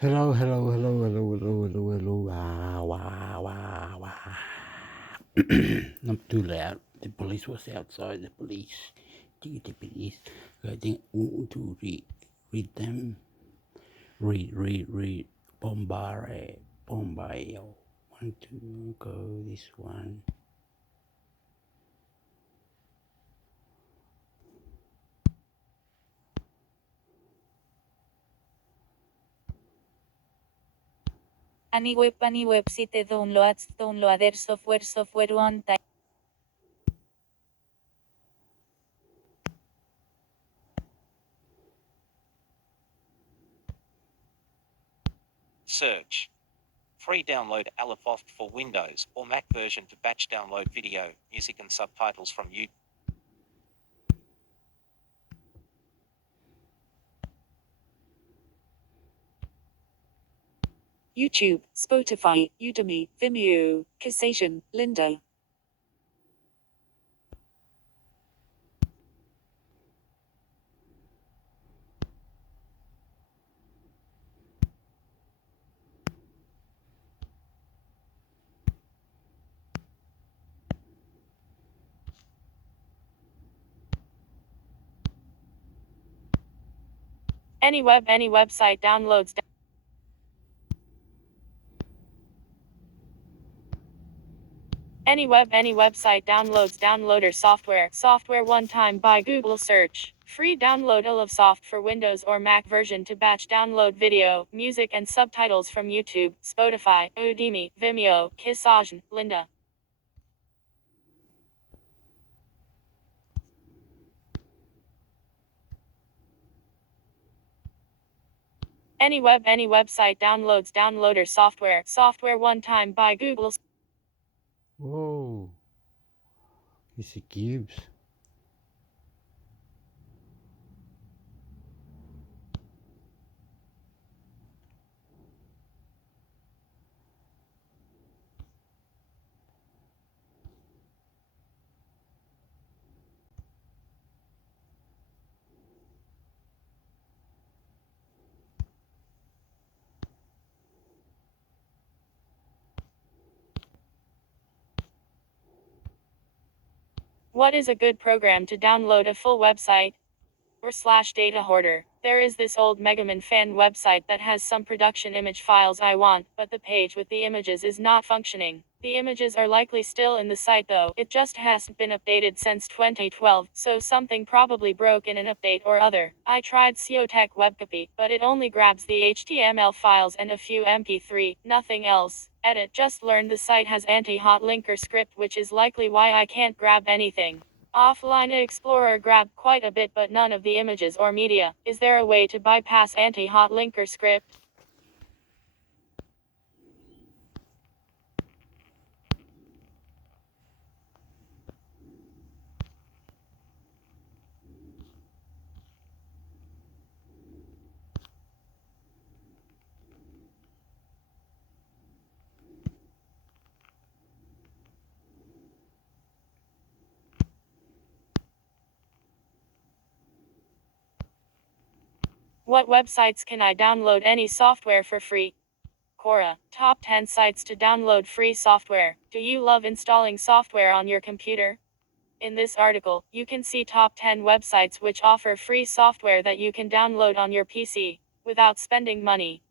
Hello, hello, hello, hello, hello, hello, hello. Wow, wow, wow, wow. Not too loud. The police was outside. The police. The police. I think to read them. Read. Bombare. Bombay. 1, 2, go this one. Any website downloader software one time. Search. Free download Aleph for Windows or Mac version to batch download video, music and subtitles from YouTube. YouTube, Spotify, Udemy, Vimeo, Kassation, Linda. Any website downloads. Any website downloads downloader software one time by Google search. Free download Aleph for Windows or Mac version to batch download video, music and subtitles from YouTube, Spotify, Udemy, Vimeo, Kassation, Linda. Any website downloads downloader software one time by Google. Whoa. It's a cubes. What is a good program to download a full website? / data hoarder. There is this old Megaman fan website that has some production image files I want, but the page with the images is not functioning. The images are likely still in the site though, it just hasn't been updated since 2012, so something probably broke in an update or other. I tried Seotech WebCopy, but it only grabs the HTML files and a few MP3, nothing else. Edit. Just learned the site has anti-hot linker script, which is likely why I can't grab anything. Offline Explorer grabbed quite a bit but none of the images or media. Is there a way to bypass anti-hot linker script? What websites can I download any software for free? Quora, top 10 sites to download free software. Do you love installing software on your computer? In this article, you can see top 10 websites which offer free software that you can download on your PC without spending money.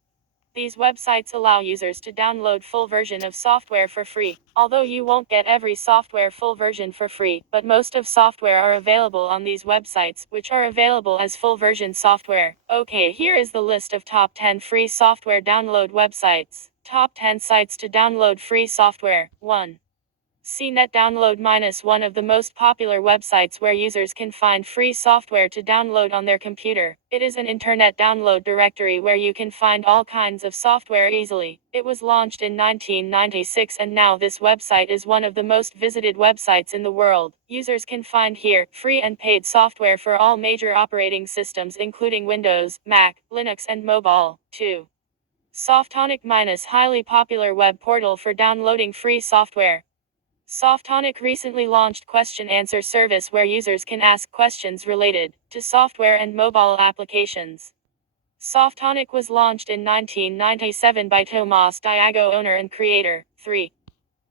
These websites allow users to download full version of software for free, although you won't get every software full version for free, but most of software are available on these websites, which are available as full version software. Okay, here is the list of top 10 free software download websites. Top 10 sites to download free software. 1. CNET Download - one of the most popular websites where users can find free software to download on their computer. It is an internet download directory where you can find all kinds of software easily. It was launched in 1996 and now this website is one of the most visited websites in the world. Users can find here free and paid software for all major operating systems including Windows, Mac, Linux and mobile. 2. Softonic - highly popular web portal for downloading free software. Softonic recently launched question answer service where users can ask questions related to software and mobile applications. Softonic was launched in 1997 by Tomas Diago, owner and creator. 3.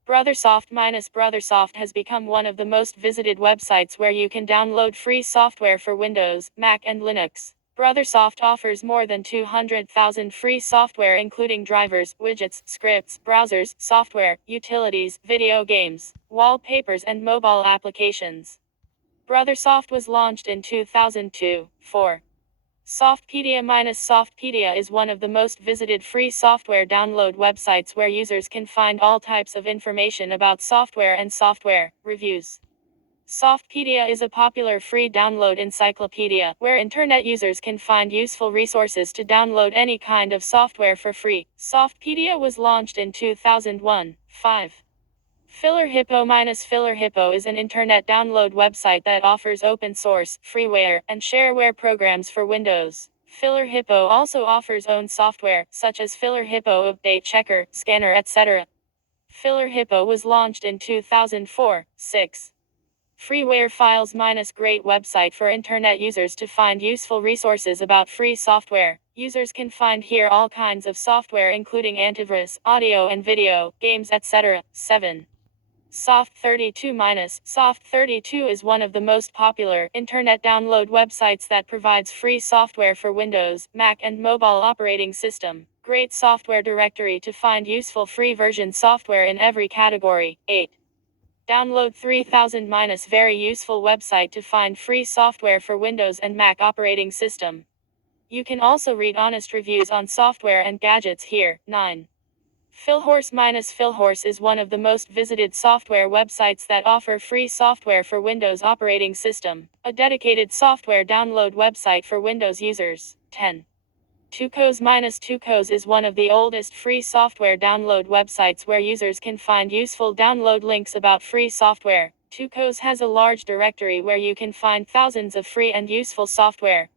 Brothersoft has become one of the most visited websites where you can download free software for Windows, Mac and Linux. Brothersoft offers more than 200,000 free software including drivers, widgets, scripts, browsers, software, utilities, video games, wallpapers and mobile applications. Brothersoft was launched in 2002. 4. Softpedia is one of the most visited free software download websites where users can find all types of information about software and software reviews. Softpedia is a popular free download encyclopedia where internet users can find useful resources to download any kind of software for free. Softpedia was launched in 2001. 5. Filler Hippo is an internet download website that offers open source, freeware, and shareware programs for Windows. Filler Hippo also offers own software, such as Filler Hippo Update Checker, Scanner, etc. Filler Hippo was launched in 2004. 6. Freeware Files Great website for internet users to find useful resources about free software. Users can find here all kinds of software including antivirus, audio and video, games, etc. 7. Soft32 is one of the most popular internet download websites that provides free software for Windows, Mac and mobile operating system. Great software directory to find useful free version software in every category. 8. Download 3000 very useful website to find free software for Windows and Mac operating system. You can also read honest reviews on software and gadgets here. 9. Philhorse is one of the most visited software websites that offer free software for Windows operating system, a dedicated software download website for Windows users. 10. Tucos is one of the oldest free software download websites where users can find useful download links about free software. Tucos has a large directory where you can find thousands of free and useful software.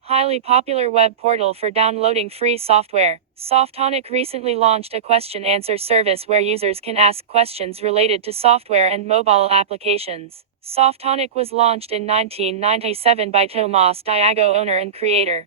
Highly popular web portal for downloading free software. Softonic recently launched a question-answer service where users can ask questions related to software and mobile applications. Softonic was launched in 1997 by Tomas Diago, owner and creator.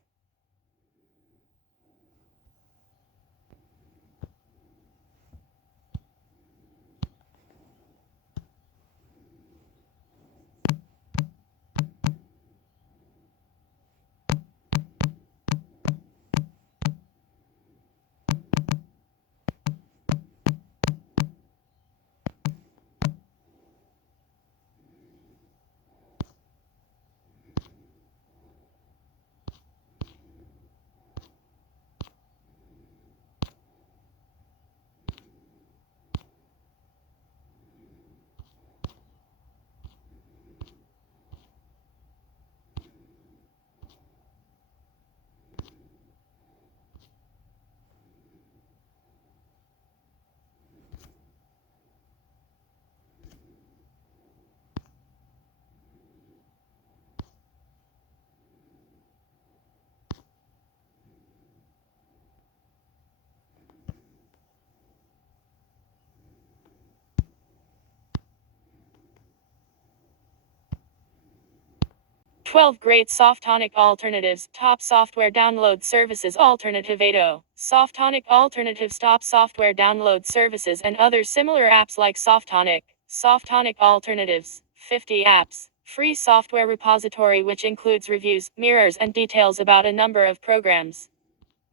"12 Great Softonic Alternatives, Top Software Download Services Alternative 8.0. Softonic Alternatives, Top Software Download Services and other similar apps like Softonic. Softonic Alternatives. 50 apps. Free software repository which includes reviews, mirrors and details about a number of programs.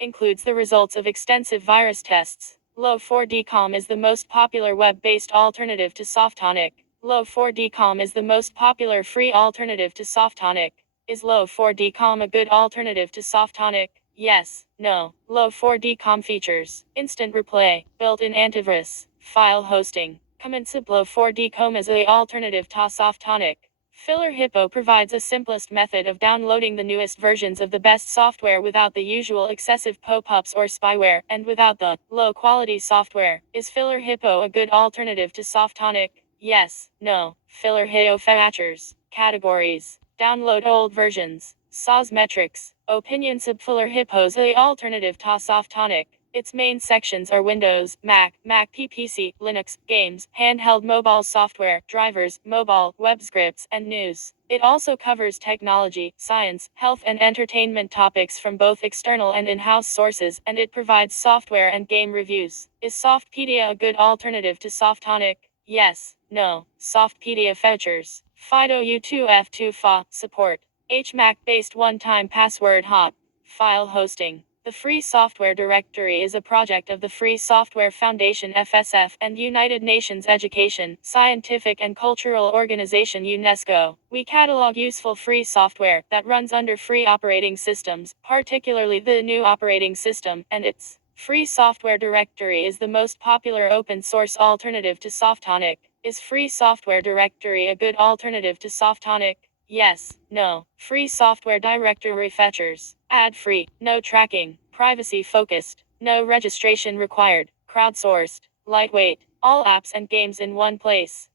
Includes the results of extensive virus tests. Lo4dcom is the most popular web-based alternative to Softonic. Lo4dcom is the most popular free alternative to Softonic. Is Lo4dcom a good alternative to Softonic? Yes, no. Lo4dcom features instant replay, built-in antivirus, file hosting. Commence Lo4dcom as a alternative to Softonic. Filler Hippo provides a simplest method of downloading the newest versions of the best software without the usual excessive pop-ups or spyware, and without the low-quality software. Is Filler Hippo a good alternative to Softonic? Yes, no. Filler Hippo features. Categories. Download old versions. SOS metrics. Opinion Filler Hippo's a alternative to Softonic. Its main sections are Windows, Mac, Mac PC, Linux, games, handheld mobile software, drivers, mobile, web scripts, and news. It also covers technology, science, health, and entertainment topics from both external and in-house sources, and it provides software and game reviews. Is Softpedia a good alternative to Softonic? Yes, no. Softpedia features FIDO U2F2FA support, HMAC-based one-time password hot file hosting. The Free Software Directory is a project of the Free Software Foundation FSF and United Nations Education, Scientific and Cultural Organization UNESCO. We catalog useful free software that runs under free operating systems, particularly the GNU operating system, and its Free Software Directory is the most popular open source alternative to Softonic. Is Free Software Directory a good alternative to Softonic? Yes, no. Free Software Directory features ad-free, no tracking, privacy-focused, no registration required, crowdsourced, lightweight, all apps and games in one place.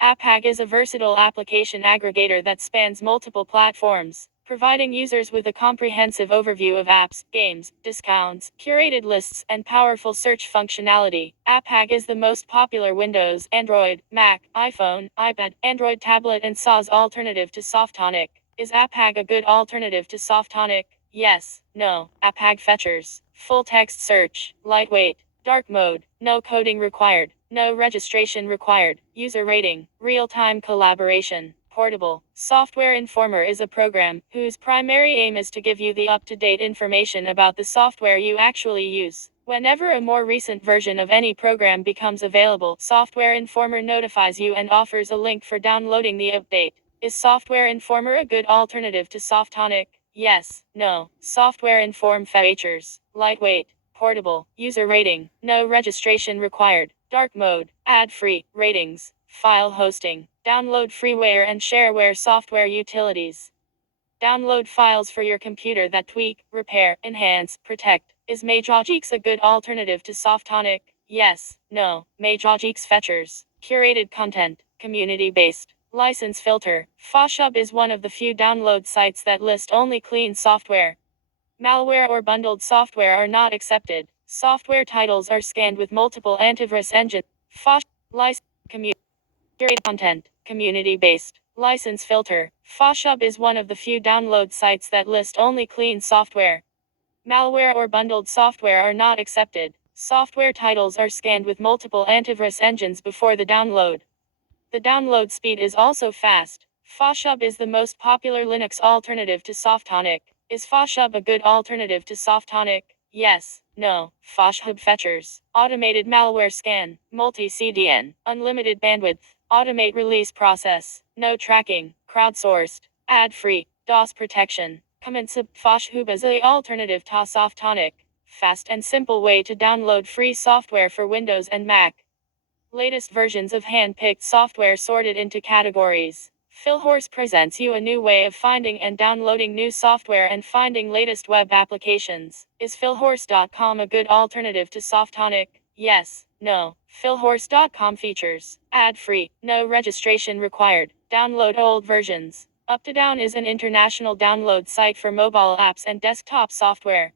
AppHack is a versatile application aggregator that spans multiple platforms, providing users with a comprehensive overview of apps, games, discounts, curated lists, and powerful search functionality. AppHack is the most popular Windows, Android, Mac, iPhone, iPad, Android tablet, and SaaS alternative to Softonic. Is AppHack a good alternative to Softonic? Yes, no. AppHack features full text search, lightweight, dark mode, no coding required, no registration required, user rating, real-time collaboration, portable. Software Informer is a program whose primary aim is to give you the up-to-date information about the software you actually use. Whenever a more recent version of any program becomes available, Software Informer notifies you and offers a link for downloading the update. Is Software Informer a good alternative to Softonic? Yes, no. Software Inform features lightweight, portable, user rating, no registration required, dark mode, ad-free, ratings, file hosting, download freeware and shareware software utilities. Download files for your computer that tweak, repair, enhance, protect. Is Majogix a good alternative to Softonic? Yes, no. Majogix features curated content, community-based, license filter. Foshub is one of the few download sites that list only clean software. Malware or bundled software are not accepted. Software titles are scanned with multiple antivirus engines. Fosh license curated content, community-based, license filter. Foshub is one of the few download sites that list only clean software. Malware or bundled software are not accepted. Software titles are scanned with multiple antivirus engines before the download. The download speed is also fast. Foshub is the most popular Linux alternative to Softonic. Is Foshub a good alternative to Softonic? Yes, no. Foshub features automated malware scan, multi-CDN, unlimited bandwidth, automate release process, no tracking, crowdsourced, ad-free, DOS protection. Commensub Foshub is the alternative to Softonic. Fast and simple way to download free software for Windows and Mac. Latest versions of hand-picked software sorted into categories. Philhorse presents you a new way of finding and downloading new software and finding latest web applications. Is Philhorse.com a good alternative to Softonic? Yes, no. Philhorse.com features ad-free, no registration required, download old versions. Up2Down is an international download site for mobile apps and desktop software.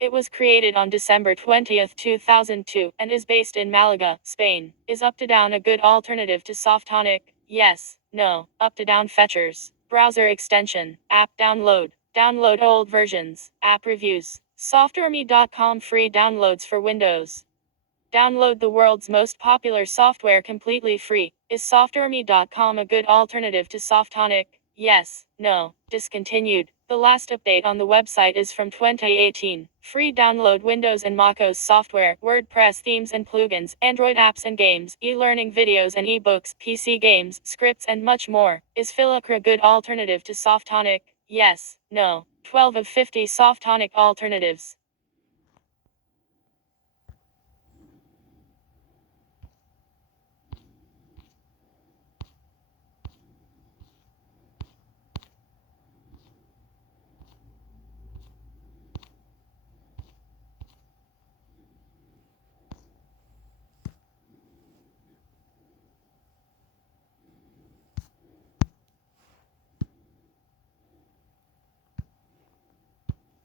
It was created on December 20, 2002, and is based in Malaga, Spain. Is Up2Down a good alternative to Softonic? Yes, no. Up2Down features browser extension, app download, download old versions, app reviews, softarmy.com free downloads for Windows. Download the world's most popular software completely free. Is softarmy.com a good alternative to Softonic? Yes, no. Discontinued. The last update on the website is from 2018. Free download Windows and macOS software, WordPress themes and plugins, Android apps and games, e-learning videos and e-books, PC games, scripts and much more. Is Philacra a good alternative to Softonic? Yes, no. 12 of 50 Softonic alternatives.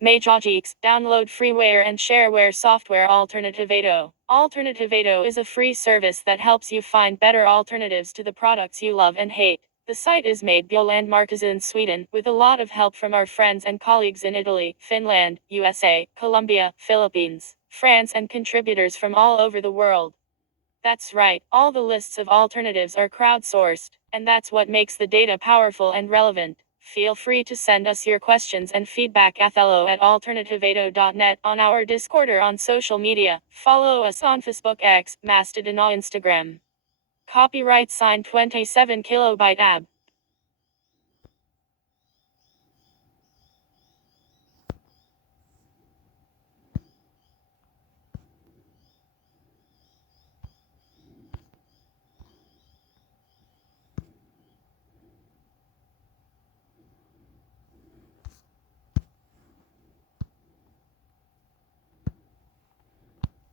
Majogeeks, download freeware and shareware software. Alternativato. Alternativato is a free service that helps you find better alternatives to the products you love and hate. The site is made by landmarks in Sweden, with a lot of help from our friends and colleagues in Italy, Finland, USA, Colombia, Philippines, France, and contributors from all over the world. That's right, all the lists of alternatives are crowdsourced, and that's what makes the data powerful and relevant. Feel free to send us your questions and feedback at hello@alternativato.net, on our Discord, or on social media. Follow us on Facebook, X, Mastodon, or Instagram. Copyright signed 27 kilobyte AB.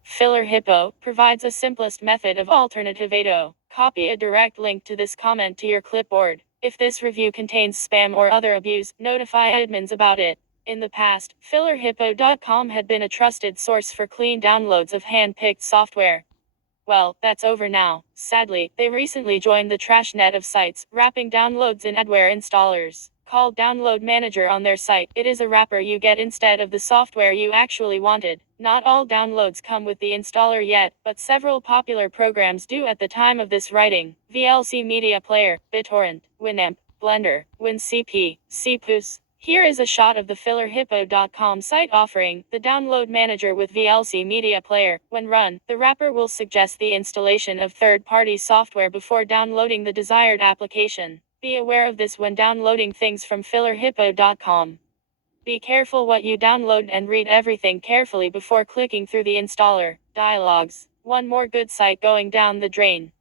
Filler Hippo provides a simplest method of alternativato. Copy a direct link to this comment to your clipboard. If this review contains spam or other abuse, notify admins about it. In the past, fillerhippo.com had been a trusted source for clean downloads of hand-picked software. Well, that's over now. Sadly, they recently joined the trash net of sites, wrapping downloads in adware installers. Called Download Manager on their site, it is a wrapper you get instead of the software you actually wanted. Not all downloads come with the installer yet, but several popular programs do at the time of this writing. VLC Media Player, BitTorrent, Winamp, Blender, WinCP, CPUS. Here is a shot of the fillerhippo.com site offering the download manager with VLC Media Player. When run, the wrapper will suggest the installation of third-party software before downloading the desired application. Be aware of this when downloading things from fillerhippo.com. Be careful what you download and read everything carefully before clicking through the installer dialogues. One more good site going down the drain.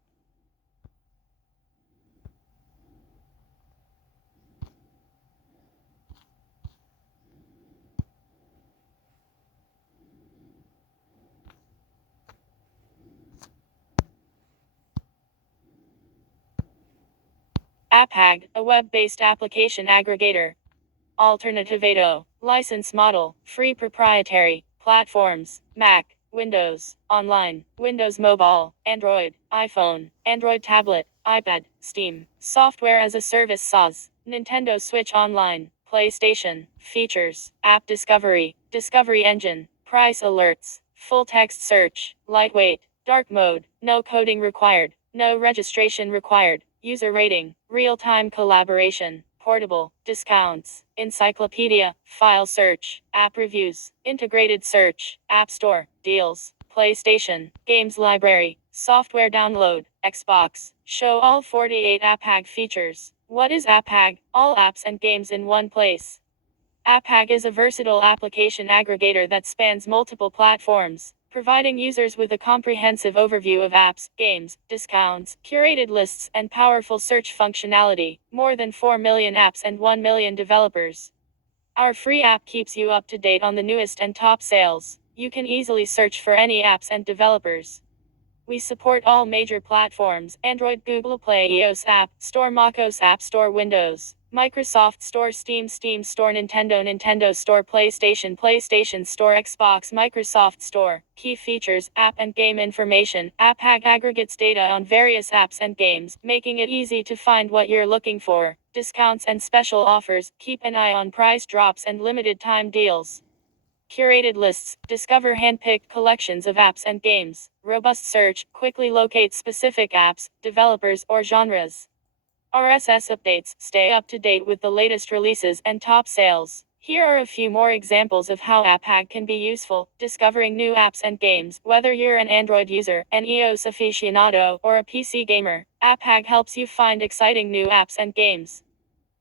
AppHag, a web-based application aggregator. Alternativato. License model. Free proprietary. Platforms. Mac, Windows, Online, Windows Mobile, Android, iPhone, Android tablet, iPad, Steam. Software as a Service SaaS. Nintendo Switch Online, PlayStation. Features. App Discovery. Discovery Engine. Price alerts. Full text search. Lightweight. Dark mode. No coding required. No registration required. User rating. Real-time collaboration. Portable. Discounts. Encyclopedia. File search. App reviews. Integrated search. App Store. Deals. PlayStation. Games library. Software download. Xbox. Show all 48 AppHag features. What is AppHag? All apps and games in one place. AppHag is a versatile application aggregator that spans multiple platforms, providing users with a comprehensive overview of apps, games, discounts, curated lists, and powerful search functionality. More than 4 million apps and 1 million developers. Our free app keeps you up to date on the newest and top sales. You can easily search for any apps and developers. We support all major platforms: Android, Google Play, iOS App Store, macOS App Store, Windows, Microsoft Store, Steam Store, Nintendo Store, PlayStation Store, Xbox, Microsoft Store. Key features: app and game information. AppHag aggregates data on various apps and games, making it easy to find what you're looking for. Discounts and special offers. Keep an eye on price drops and limited time deals. Curated lists. Discover hand-picked collections of apps and games. Robust search. Quickly locate specific apps, developers, or genres. RSS updates. Stay up to date with the latest releases and top sales. Here are a few more examples of how AppHag can be useful. Discovering new apps and games. Whether you're an Android user, an iOS aficionado, or a PC gamer, AppHag helps you find exciting new apps and games.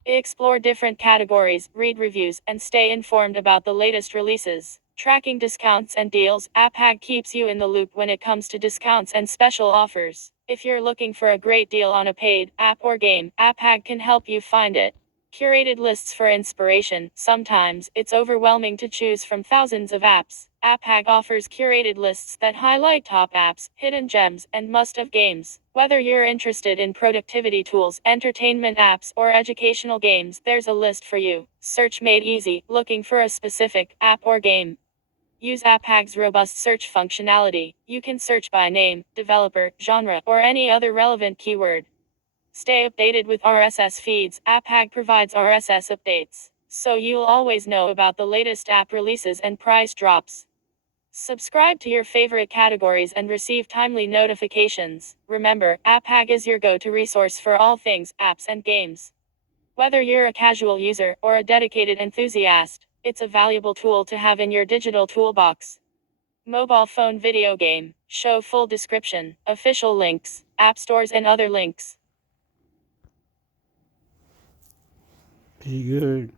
Explore different categories, read reviews, and stay informed about the latest releases. Tracking discounts and deals. AppHag keeps you in the loop when it comes to discounts and special offers. If you're looking for a great deal on a paid app or game, AppHag can help you find it. Curated lists for inspiration. Sometimes it's overwhelming to choose from thousands of apps. AppHag offers curated lists that highlight top apps, hidden gems, and must-have games. Whether you're interested in productivity tools, entertainment apps, or educational games, there's a list for you. Search made easy, looking for a specific app or game. Use AppHag's robust search functionality. You can search by name, developer, genre, or any other relevant keyword. Stay updated with RSS feeds. AppHag provides RSS updates, so you'll always know about the latest app releases and price drops. Subscribe to your favorite categories and receive timely notifications. Remember, AppHag is your go-to resource for all things apps and games. Whether you're a casual user or a dedicated enthusiast, it's a valuable tool to have in your digital toolbox. Mobile phone video game. Show full description, official links, app stores, and other links. Pretty good.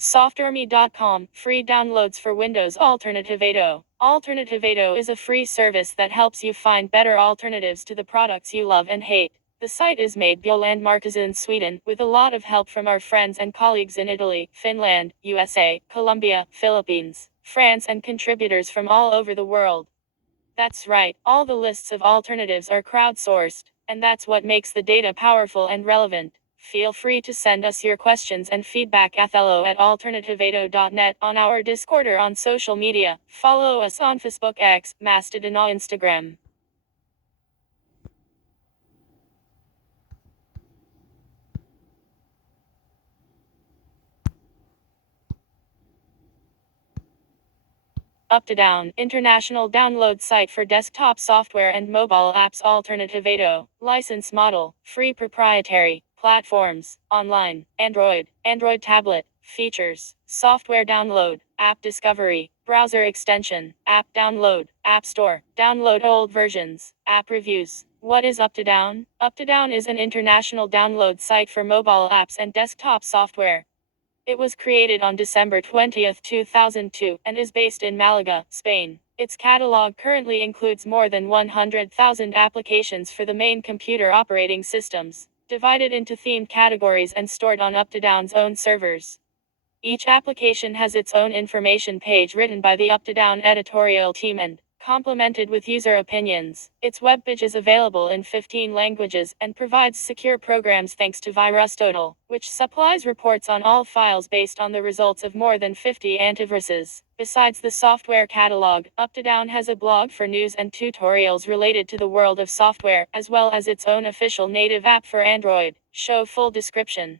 Softarmy.com, free downloads for Windows. Alternative8. Alternative8 is a free service that helps you find better alternatives to the products you love and hate. The site is made by Landmarkers in Sweden, with a lot of help from our friends and colleagues in Italy, Finland, USA, Colombia, Philippines, France, and contributors from all over the world. That's right, all the lists of alternatives are crowdsourced, and that's what makes the data powerful and relevant. Feel free to send us your questions and feedback at hello@alternative8.net, on our Discord, or on social media. Follow us on Facebook, X, Mastodon, or Instagram. Up2Down, international download site for desktop software and mobile apps. Alternative8. License model, free proprietary, platforms, online, Android tablet, features, software download, app discovery, browser extension, app download, app store, download old versions, app reviews. What is Up2Down? Up2Down is an international download site for mobile apps and desktop software. It was created on December 20, 2002, and is based in Malaga, Spain. Its catalog currently includes more than 100,000 applications for the main computer operating systems, divided into themed categories and stored on Up2Down's own servers. Each application has its own information page written by the Up2Down editorial team and complemented with user opinions. Its webpage is available in 15 languages and provides secure programs thanks to VirusTotal, which supplies reports on all files based on the results of more than 50 antiviruses. Besides the software catalog, Up2Down has a blog for news and tutorials related to the world of software, as well as its own official native app for Android. Show full description.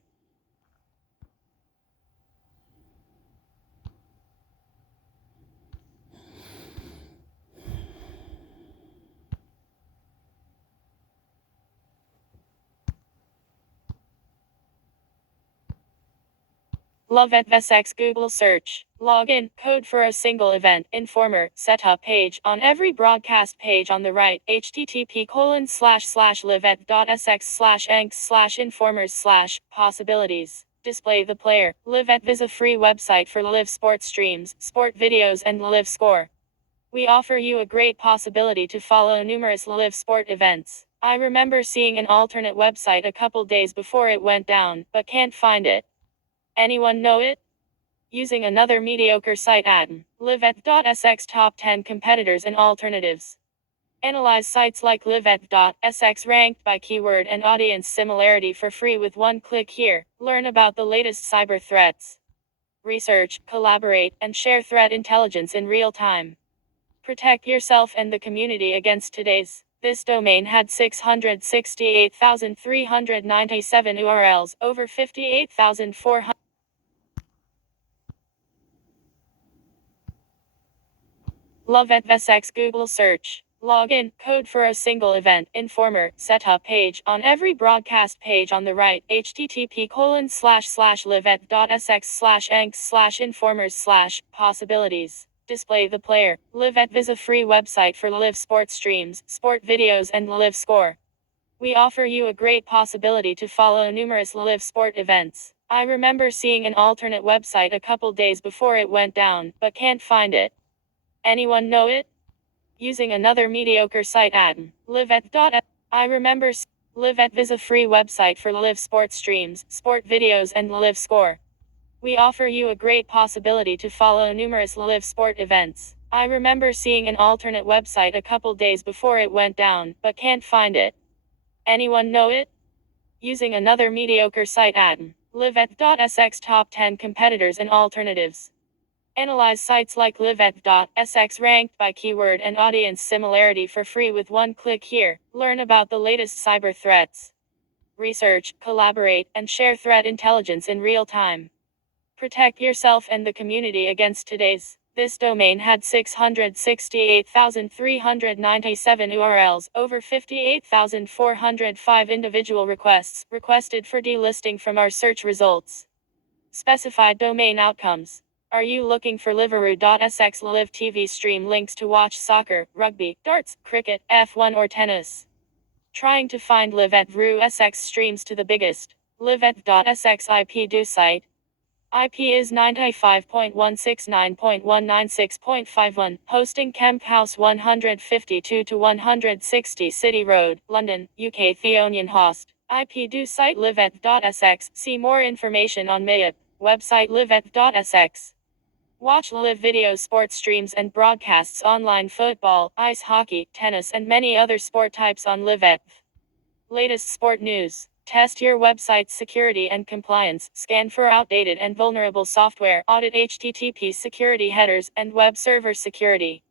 Love at VSX Google search. Login, code for a single event, informer, setup page, on every broadcast page on the right, http://live@sx/enx/informers/possibilities. Display the player. Live@ is a free website for live sports streams, sport videos, and live score. We offer you a great possibility to follow numerous live sport events. I remember seeing an alternate website a couple days before it went down, but can't find it. Anyone know it? Using another mediocre site at live@sx. Top 10 competitors and alternatives. Analyze sites like live@sx ranked by keyword and audience similarity for free with one click here. Learn about the latest cyber threats. Research, collaborate, and share threat intelligence in real time. Protect yourself and the community against today's. This domain had 668,397 URLs, over 58,400. Love@VSX Google search. Login, code for a single event, informer, setup page, on every broadcast page on the right, http://live@sx/enx/informers/possibilities. Display the player. Live@ is a free website for live sport streams, sport videos, and live score. We offer you a great possibility to follow numerous live sport events. I remember seeing an alternate website a couple days before it went down, but can't find it. Anyone know it? Using another mediocre site at live@. I remember live@. Is a free website for live sports streams, sport videos, and live score. We offer you a great possibility to follow numerous live sport events. I remember seeing an alternate website a couple days before it went down, but can't find it. Anyone know it? Using another mediocre site at live@.sx. Top 10 competitors and alternatives. Analyze sites like live@.sx ranked by keyword and audience similarity for free with one click here. Learn about the latest cyber threats. Research, collaborate, and share threat intelligence in real time. Protect yourself and the community against today's. This domain had 668,397 URLs, over 58,405 individual requests, requested for delisting from our search results. Specified domain outcomes. Are you looking for liveroo.sx live TV stream links to watch soccer, rugby, darts, cricket, F1 or tennis? Trying to find live@ru.sx streams to the biggest live@.sx IP do site. IP is 95.169.196.51, hosting Kemp House 152 to 160 City Road, London, UK. Theonian host. IP do site live@.sx. See more information on Mayup. Website live@.sx. Watch live videos, sports streams, and broadcasts online football, ice hockey, tennis, and many other sport types on live@. Latest sport news. Test your website's security and compliance. Scan for outdated and vulnerable software. Audit HTTP security headers and web server security.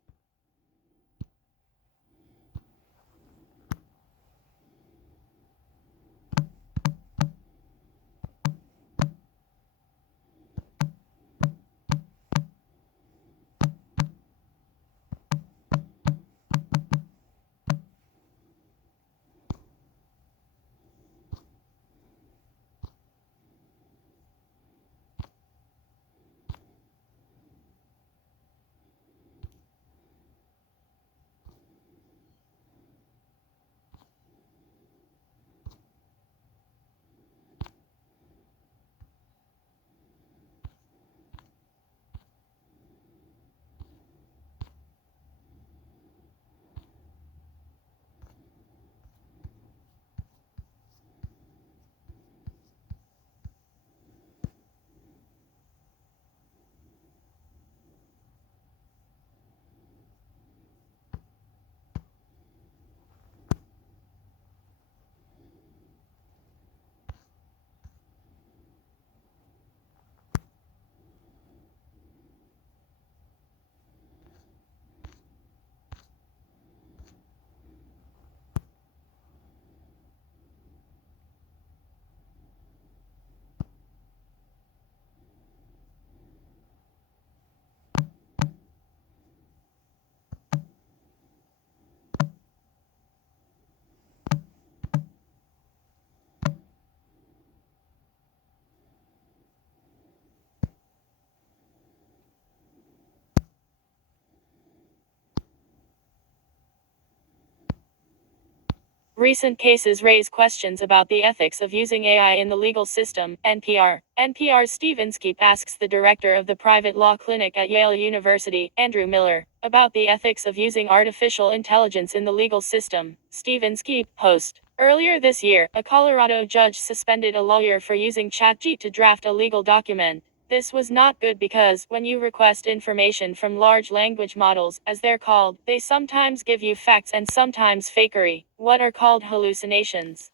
Recent cases raise questions about the ethics of using AI in the legal system. NPR's Steve Inskeep asks the director of the private law clinic at Yale University, Andrew Miller, about the ethics of using artificial intelligence in the legal system. Steve Inskeep, host. Earlier this year, a Colorado judge suspended a lawyer for using ChatGPT to draft a legal document. This was not good because, when you request information from large language models, as they're called, they sometimes give you facts and sometimes fakery, what are called hallucinations.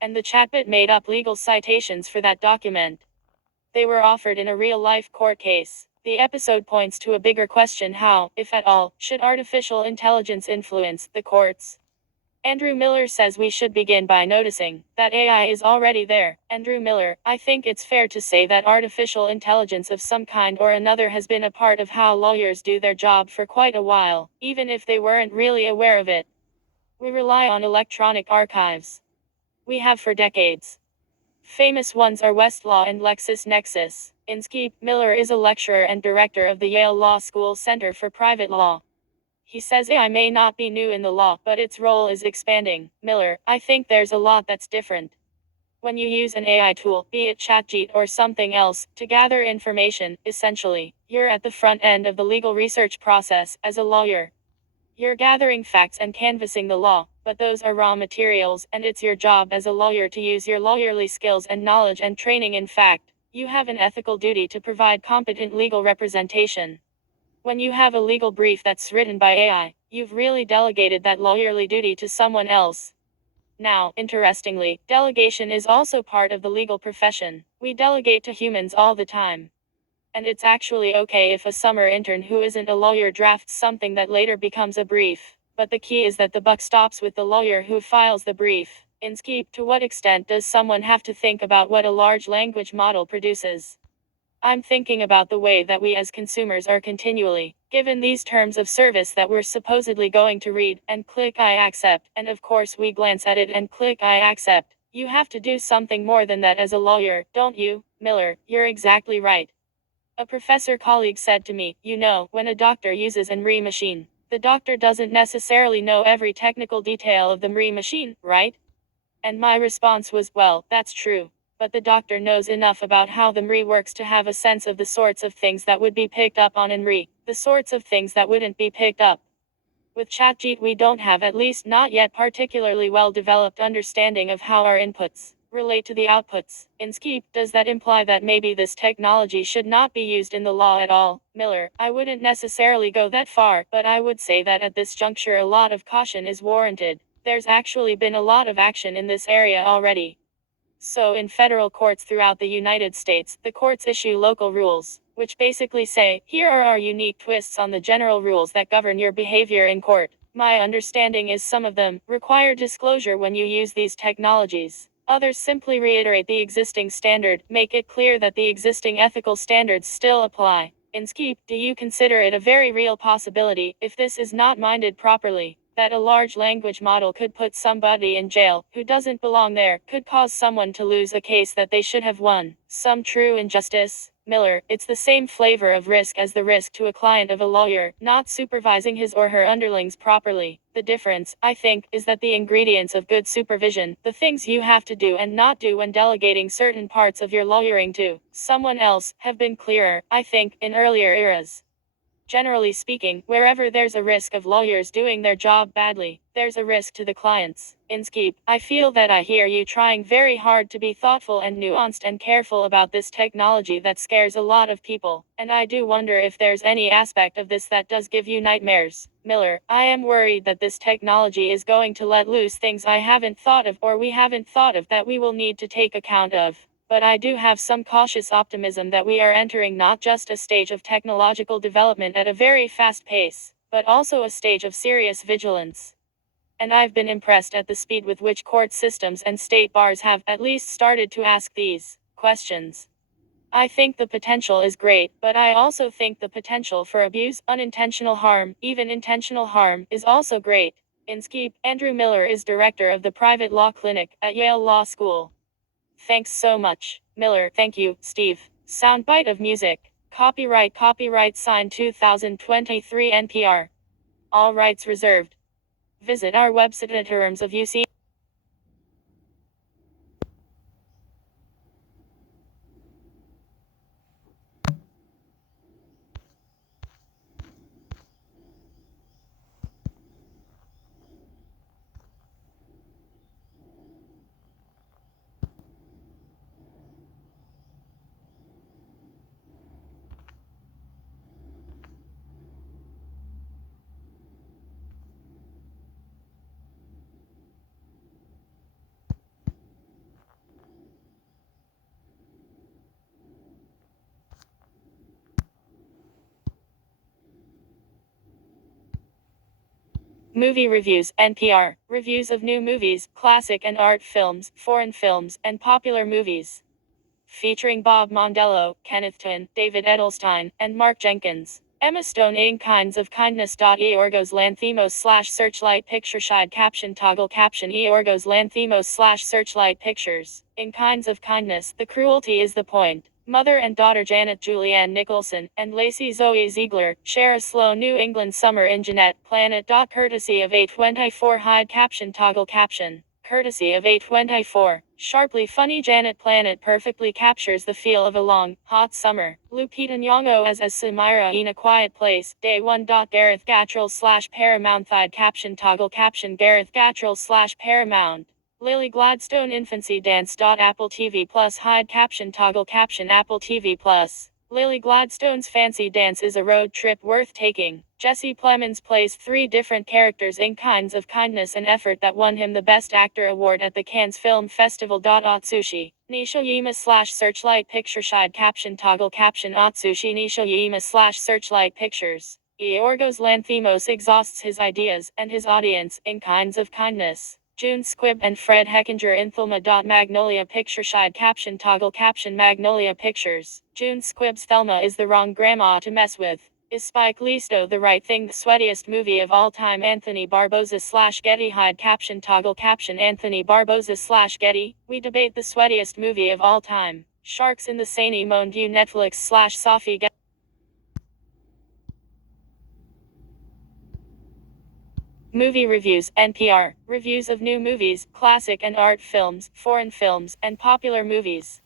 And the chatbot made up legal citations for that document. They were offered in a real-life court case. The episode points to a bigger question: how, if at all, should artificial intelligence influence the courts? Andrew Miller says we should begin by noticing that AI is already there. Andrew Miller, I think it's fair to say that artificial intelligence of some kind or another has been a part of how lawyers do their job for quite a while, even if they weren't really aware of it. We rely on electronic archives. We have for decades. Famous ones are Westlaw and LexisNexis. Inskeep Miller is a lecturer and director of the Yale Law School Center for Private Law. He says AI may not be new in the law, but its role is expanding. Miller, I think there's a lot that's different. When you use an AI tool, be it ChatGPT or something else, to gather information, essentially, you're at the front end of the legal research process as a lawyer. You're gathering facts and canvassing the law, but those are raw materials, and it's your job as a lawyer to use your lawyerly skills and knowledge and training. In fact, you have an ethical duty to provide competent legal representation. When you have a legal brief that's written by AI, you've really delegated that lawyerly duty to someone else. Now, interestingly, delegation is also part of the legal profession. We delegate to humans all the time. And it's actually okay if a summer intern who isn't a lawyer drafts something that later becomes a brief. But the key is that the buck stops with the lawyer who files the brief. To what extent does someone have to think about what a large language model produces? I'm thinking about the way that we as consumers are continually given these terms of service that we're supposedly going to read and click I accept, and of course we glance at it and click I accept. You have to do something more than that as a lawyer, don't you, Miller? You're exactly right. A professor colleague said to me, when a doctor uses an MRI machine, the doctor doesn't necessarily know every technical detail of the MRI machine, right? And my response was, well, that's true. But the doctor knows enough about how the MRI works to have a sense of the sorts of things that would be picked up on an MRI, the sorts of things that wouldn't be picked up. With ChatGPT we don't have, at least not yet, particularly well-developed understanding of how our inputs relate to the outputs. Does that imply that maybe this technology should not be used in the law at all? Miller, I wouldn't necessarily go that far, but I would say that at this juncture a lot of caution is warranted. There's actually been a lot of action in this area already. So in federal courts throughout the United States, the courts issue local rules, which basically say, here are our unique twists on the general rules that govern your behavior in court. My understanding is some of them require disclosure when you use these technologies. Others simply reiterate the existing standard, make it clear that the existing ethical standards still apply. Do you consider it a very real possibility, if this is not minded properly, that a large language model could put somebody in jail who doesn't belong there, could cause someone to lose a case that they should have won? Some true injustice? Miller, it's the same flavor of risk as the risk to a client of a lawyer not supervising his or her underlings properly. The difference, I think, is that the ingredients of good supervision, the things you have to do and not do when delegating certain parts of your lawyering to someone else, have been clearer, I think, in earlier eras. Generally speaking, wherever there's a risk of lawyers doing their job badly, there's a risk to the clients. I feel that I hear you trying very hard to be thoughtful and nuanced and careful about this technology that scares a lot of people, and I do wonder if there's any aspect of this that does give you nightmares. Miller, I am worried that this technology is going to let loose things I haven't thought of or we haven't thought of that we will need to take account of. But I do have some cautious optimism that we are entering not just a stage of technological development at a very fast pace, but also a stage of serious vigilance. And I've been impressed at the speed with which court systems and state bars have at least started to ask these questions. I think the potential is great, but I also think the potential for abuse, unintentional harm, even intentional harm, is also great. Andrew Miller is director of the private law clinic at Yale Law School. Thanks so much, Miller. Thank you, Steve. Soundbite of music. Copyright signed 2023 NPR. All rights reserved. Visit our website in terms of UC. Movie reviews, NPR. Reviews of new movies, classic and art films, foreign films, and popular movies. Featuring Bob Mondello, Kenneth Twin, David Edelstein, and Mark Jenkins. Emma Stone in Kinds of Kindness. Eorgos Lanthimos / Searchlight Picture Shide Caption Toggle Caption Eorgos Lanthimos / Searchlight Pictures. In Kinds of Kindness, the cruelty is the point. Mother and daughter Janet Julianne Nicholson and Lacey Zoe Ziegler share a slow New England summer in Jeanette Planet. Courtesy of A24 Hide Caption Toggle Caption. Courtesy of A24. Sharply funny Janet Planet perfectly captures the feel of a long, hot summer. Lupita Nyong'o as Samira in A Quiet Place. Day 1. Gareth Gattrell / Paramount Thide caption toggle caption Gareth Gattrell / Paramount. Lily Gladstone Infancy Dance. Apple TV Plus hide caption toggle caption Apple TV Plus. Lily Gladstone's Fancy Dance is a road trip worth taking. Jesse Plemons plays 3 different characters in Kinds of Kindness and Effort that won him the Best Actor award at the Cannes Film Festival. Atsushi. Nisha Yima / Searchlight Picture Shide caption toggle caption Atsushi Nisha Yima / Searchlight Pictures. Yorgos Lanthimos exhausts his ideas and his audience in Kinds of Kindness. June Squibb and Fred Heckinger in Thelma. Magnolia Picture Shide caption toggle caption Magnolia Pictures. June Squibb's Thelma is the wrong grandma to mess with. Is Spike Lee's the right thing the sweatiest movie of all time? Anthony Barboza / Getty hide caption toggle caption Anthony Barboza / Getty. We debate the sweatiest movie of all time. Sharks in the Seine Mon Dieu Netflix / Sophie Movie reviews, NPR, reviews of new movies, classic and art films, foreign films, and popular movies.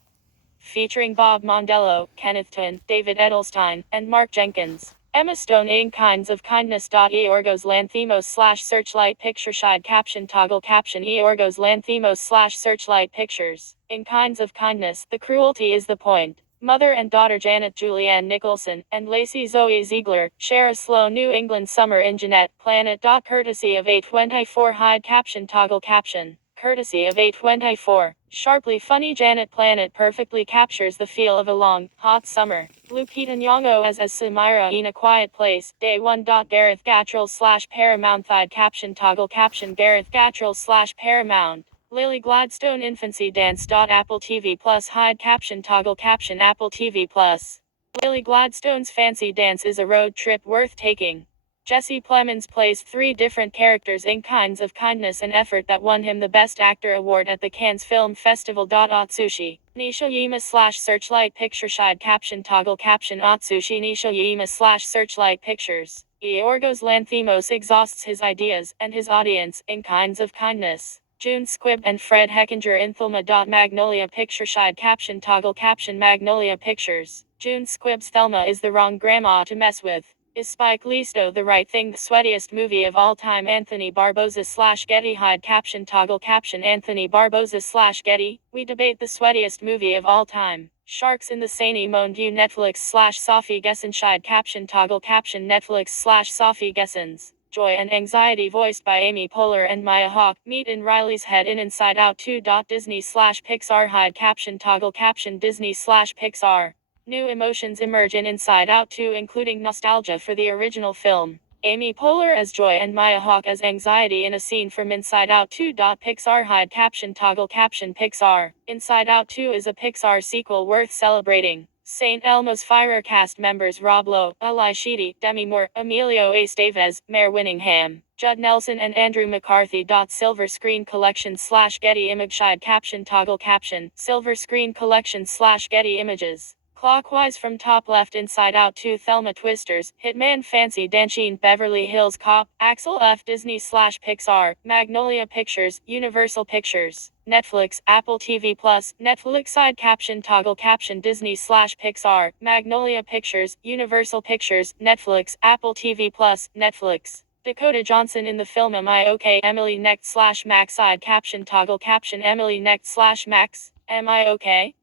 Featuring Bob Mondello, Kenneth Tuan, David Edelstein, and Mark Jenkins. Emma Stone in Kinds of Kindness. Yorgos Lanthimos / Searchlight Picture Shide caption toggle caption Yorgos Lanthimos / Searchlight Pictures. In Kinds of Kindness, the cruelty is the point. Mother and daughter Janet Julianne Nicholson and Lacey Zoe Ziegler share a slow New England summer in Jeanette Planet. Courtesy of A24 hide caption toggle caption. Courtesy of A24. Sharply funny Janet Planet perfectly captures the feel of a long, hot summer. Lupita Nyong'o as Samira in A Quiet Place. Day 1. Gareth Gattrell / Paramount Thide caption toggle caption Gareth Gattrell / Paramount. Lily Gladstone Infancy Dance. Apple TV Plus hide caption toggle caption Apple TV Plus. Lily Gladstone's Fancy Dance is a road trip worth taking. Jesse Plemons plays 3 different characters in Kinds of Kindness and Effort that won him the Best Actor award at the Cannes Film Festival. Atsushi. Nisha Yima / Searchlight Picture Shide caption toggle caption Atsushi Nisha Yima / Searchlight Pictures. Yorgos Lanthimos exhausts his ideas and his audience in Kinds of Kindness. June Squibb and Fred Heckinger in Thelma. Magnolia Picture Shide caption toggle caption Magnolia Pictures. June Squibb's Thelma is the wrong grandma to mess with. Is Spike Lee's the right thing the sweatiest movie of all time? Anthony Barboza / Getty hide caption toggle caption Anthony Barboza / Getty. We debate the sweatiest movie of all time. Sharks in the Seine Mon Dieu Netflix / Sophie Gessenscheid caption toggle caption Netflix / Sophie Gessens. Joy and anxiety voiced by Amy Poehler and Maya Hawke meet in Riley's head in Inside Out 2. Disney / Pixar hide caption toggle caption Disney / Pixar. New emotions emerge in Inside Out 2, including nostalgia for the original film. Amy Poehler as Joy and Maya Hawke as anxiety in a scene from Inside Out 2. Pixar hide caption toggle caption Pixar. Inside Out 2 is a Pixar sequel worth celebrating. St. Elmo's Fire cast members Rob Lowe, Eli Sheedy, Demi Moore, Emilio Estevez, Mare Winningham, Judd Nelson and Andrew McCarthy. Silver Screen Collection / Getty Imageshide caption toggle caption Silver Screen Collection / Getty Images. Clockwise from top left. Inside Out 2 Thelma Twisters, Hitman Fancy Dansheen Beverly Hills Cop, Axel F Disney / Pixar, Magnolia Pictures, Universal Pictures, Netflix, Apple TV Plus, Netflix side caption toggle caption Disney / Pixar, Magnolia Pictures, Universal Pictures, Netflix, Apple TV Plus, Netflix. Dakota Johnson in the film Am I OK? Emily Necht / Max side caption toggle caption Emily Necht / Max, Am I OK?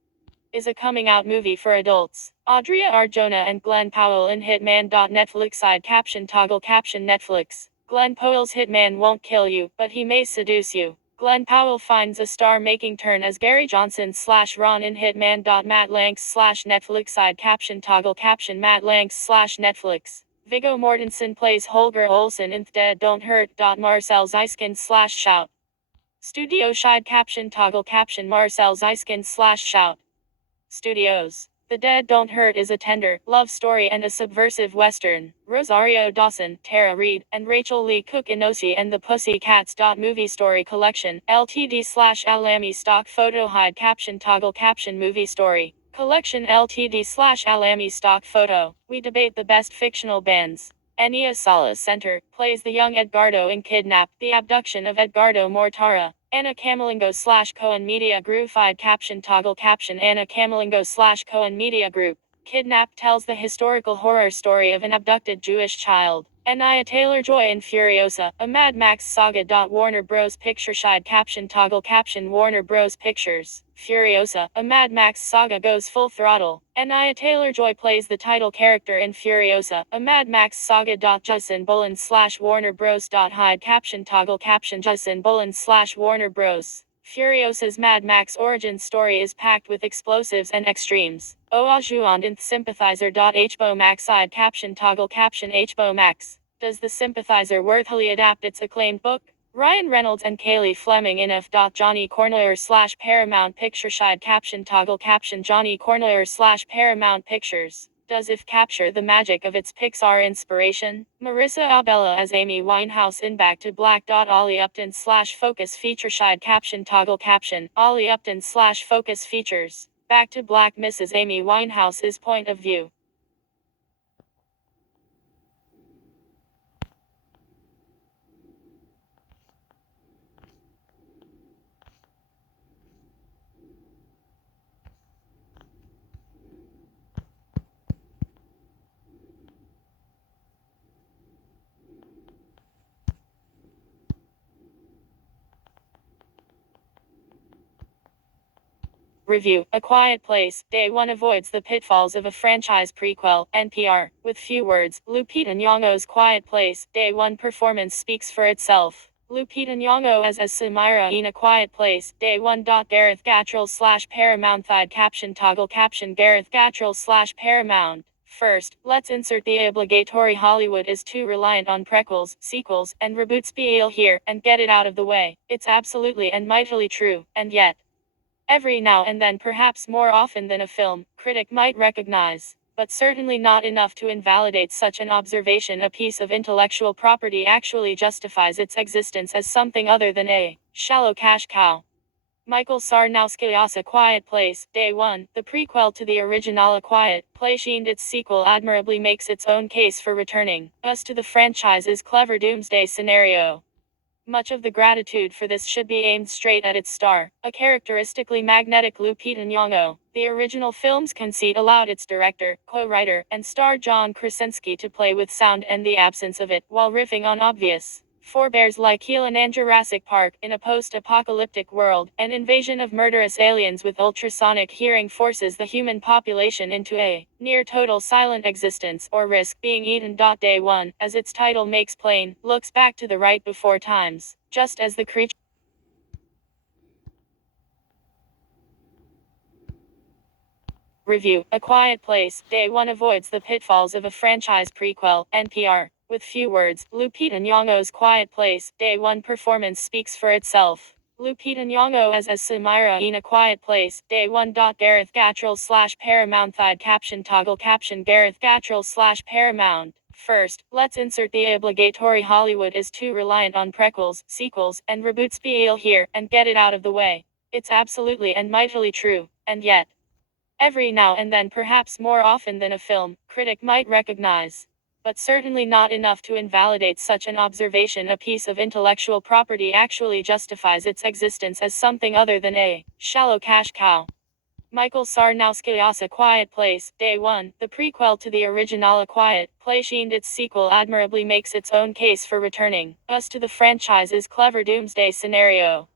Is a coming-out movie for adults. Audrey Arjona and Glenn Powell in Hitman. Netflix side caption toggle caption Netflix. Glenn Powell's Hitman won't kill you, but he may seduce you. Glenn Powell finds a star-making turn as Gary Johnson / Ron in Hitman. Matt Lanks / Netflix side caption toggle caption Matt Lanks / Netflix. Viggo Mortensen plays Holger Olsen in Dead Don't Hurt. Marcel Zeiskin / Shout. Studio side caption toggle caption Marcel Zeiskin / Shout. Studios. The Dead Don't Hurt is a tender love story and a subversive western. Rosario Dawson, Tara Reid, and Rachel Lee Cook in Osie and the Pussycats. Movie Story Collection, Ltd / Alamy Stock Photo hide caption toggle caption Movie Story Collection Ltd / Alamy Stock Photo. We debate the best fictional bands. Enia Salas Center plays the young Edgardo in Kidnap, the abduction of Edgardo Mortara. Anna Camelingo / Cohen Media Group. Caption toggle caption Anna Camelingo / Cohen Media Group. Kidnapped tells the historical horror story of an abducted Jewish child. Anya Taylor-Joy in Furiosa, a Mad Max saga. Warner Bros. Picture side caption toggle caption Warner Bros. Pictures. Furiosa, a Mad Max saga goes full throttle. Anya Taylor-Joy plays the title character in Furiosa, a Mad Max saga. Justin Bullen / Warner Bros. Hide caption toggle caption Justin Bullen / Warner Bros. Furiosa's Mad Max origin story is packed with explosives and extremes. Oajuand in Sympathizer. HBO Max side caption toggle caption HBO Max. Does The Sympathizer worthily adapt its acclaimed book? Ryan Reynolds and Kaylee Fleming in F. Johnny Cornoyer / Paramount Picture side caption toggle caption Johnny Cornoyer / Paramount Pictures. Does If capture the magic of its Pixar inspiration? Marissa Abella as Amy Winehouse in Back to Black. Ollie Upton / Focus Feature side caption toggle caption Ollie Upton / Focus Features. Back to Black Mrs. Amy Winehouse's point of view. Review: A Quiet Place. Day 1 avoids the pitfalls of a franchise prequel. NPR. With few words, Lupita Nyong'o's Quiet Place. Day 1 performance speaks for itself. Lupita Nyong'o as Samira in A Quiet Place. Day 1. Gareth Gattrell / Paramount. Caption toggle caption Gareth Gattrell / Paramount. First, let's insert the obligatory Hollywood is too reliant on prequels, sequels, and reboots spiel here, and get it out of the way. It's absolutely and mightily true, and yet, every now and then, perhaps more often than a film critic might recognize, but certainly not enough to invalidate such an observation, a piece of intellectual property actually justifies its existence as something other than a shallow cash cow. Michael Sarnowski's A Quiet Place. Day 1, the prequel to the original A Quiet Place and its sequel admirably makes its own case for returning us to the franchise's clever doomsday scenario. Much of the gratitude for this should be aimed straight at its star, a characteristically magnetic Lupita Nyong'o. The original film's conceit allowed its director, co-writer, and star John Krasinski to play with sound and the absence of it, while riffing on obvious forebears like Keelan and Jurassic Park. In a post-apocalyptic world, an invasion of murderous aliens with ultrasonic hearing forces the human population into a near-total silent existence, or risk being eaten. Day 1, as its title makes plain, looks back to the right before times, just as the creature. Review: A Quiet Place. Day 1 avoids the pitfalls of a franchise prequel. NPR. With few words, Lupita Nyong'o's Quiet Place. Day 1 performance speaks for itself. Lupita Nyong'o as Samira in A Quiet Place. Day 1. Gareth Gattrell / Paramount. Caption toggle caption Gareth Gattrell / Paramount. First, let's insert the obligatory Hollywood is too reliant on prequels, sequels, and reboots spiel here, and get it out of the way. It's absolutely and mightily true, and yet, every now and then, perhaps more often than a film critic might recognize, but certainly not enough to invalidate such an observation, a piece of intellectual property actually justifies its existence as something other than a shallow cash cow. Michael Sarnowski's A Quiet Place. Day 1, the prequel to the original A Quiet Place and its sequel admirably makes its own case for returning us to the franchise's clever doomsday scenario.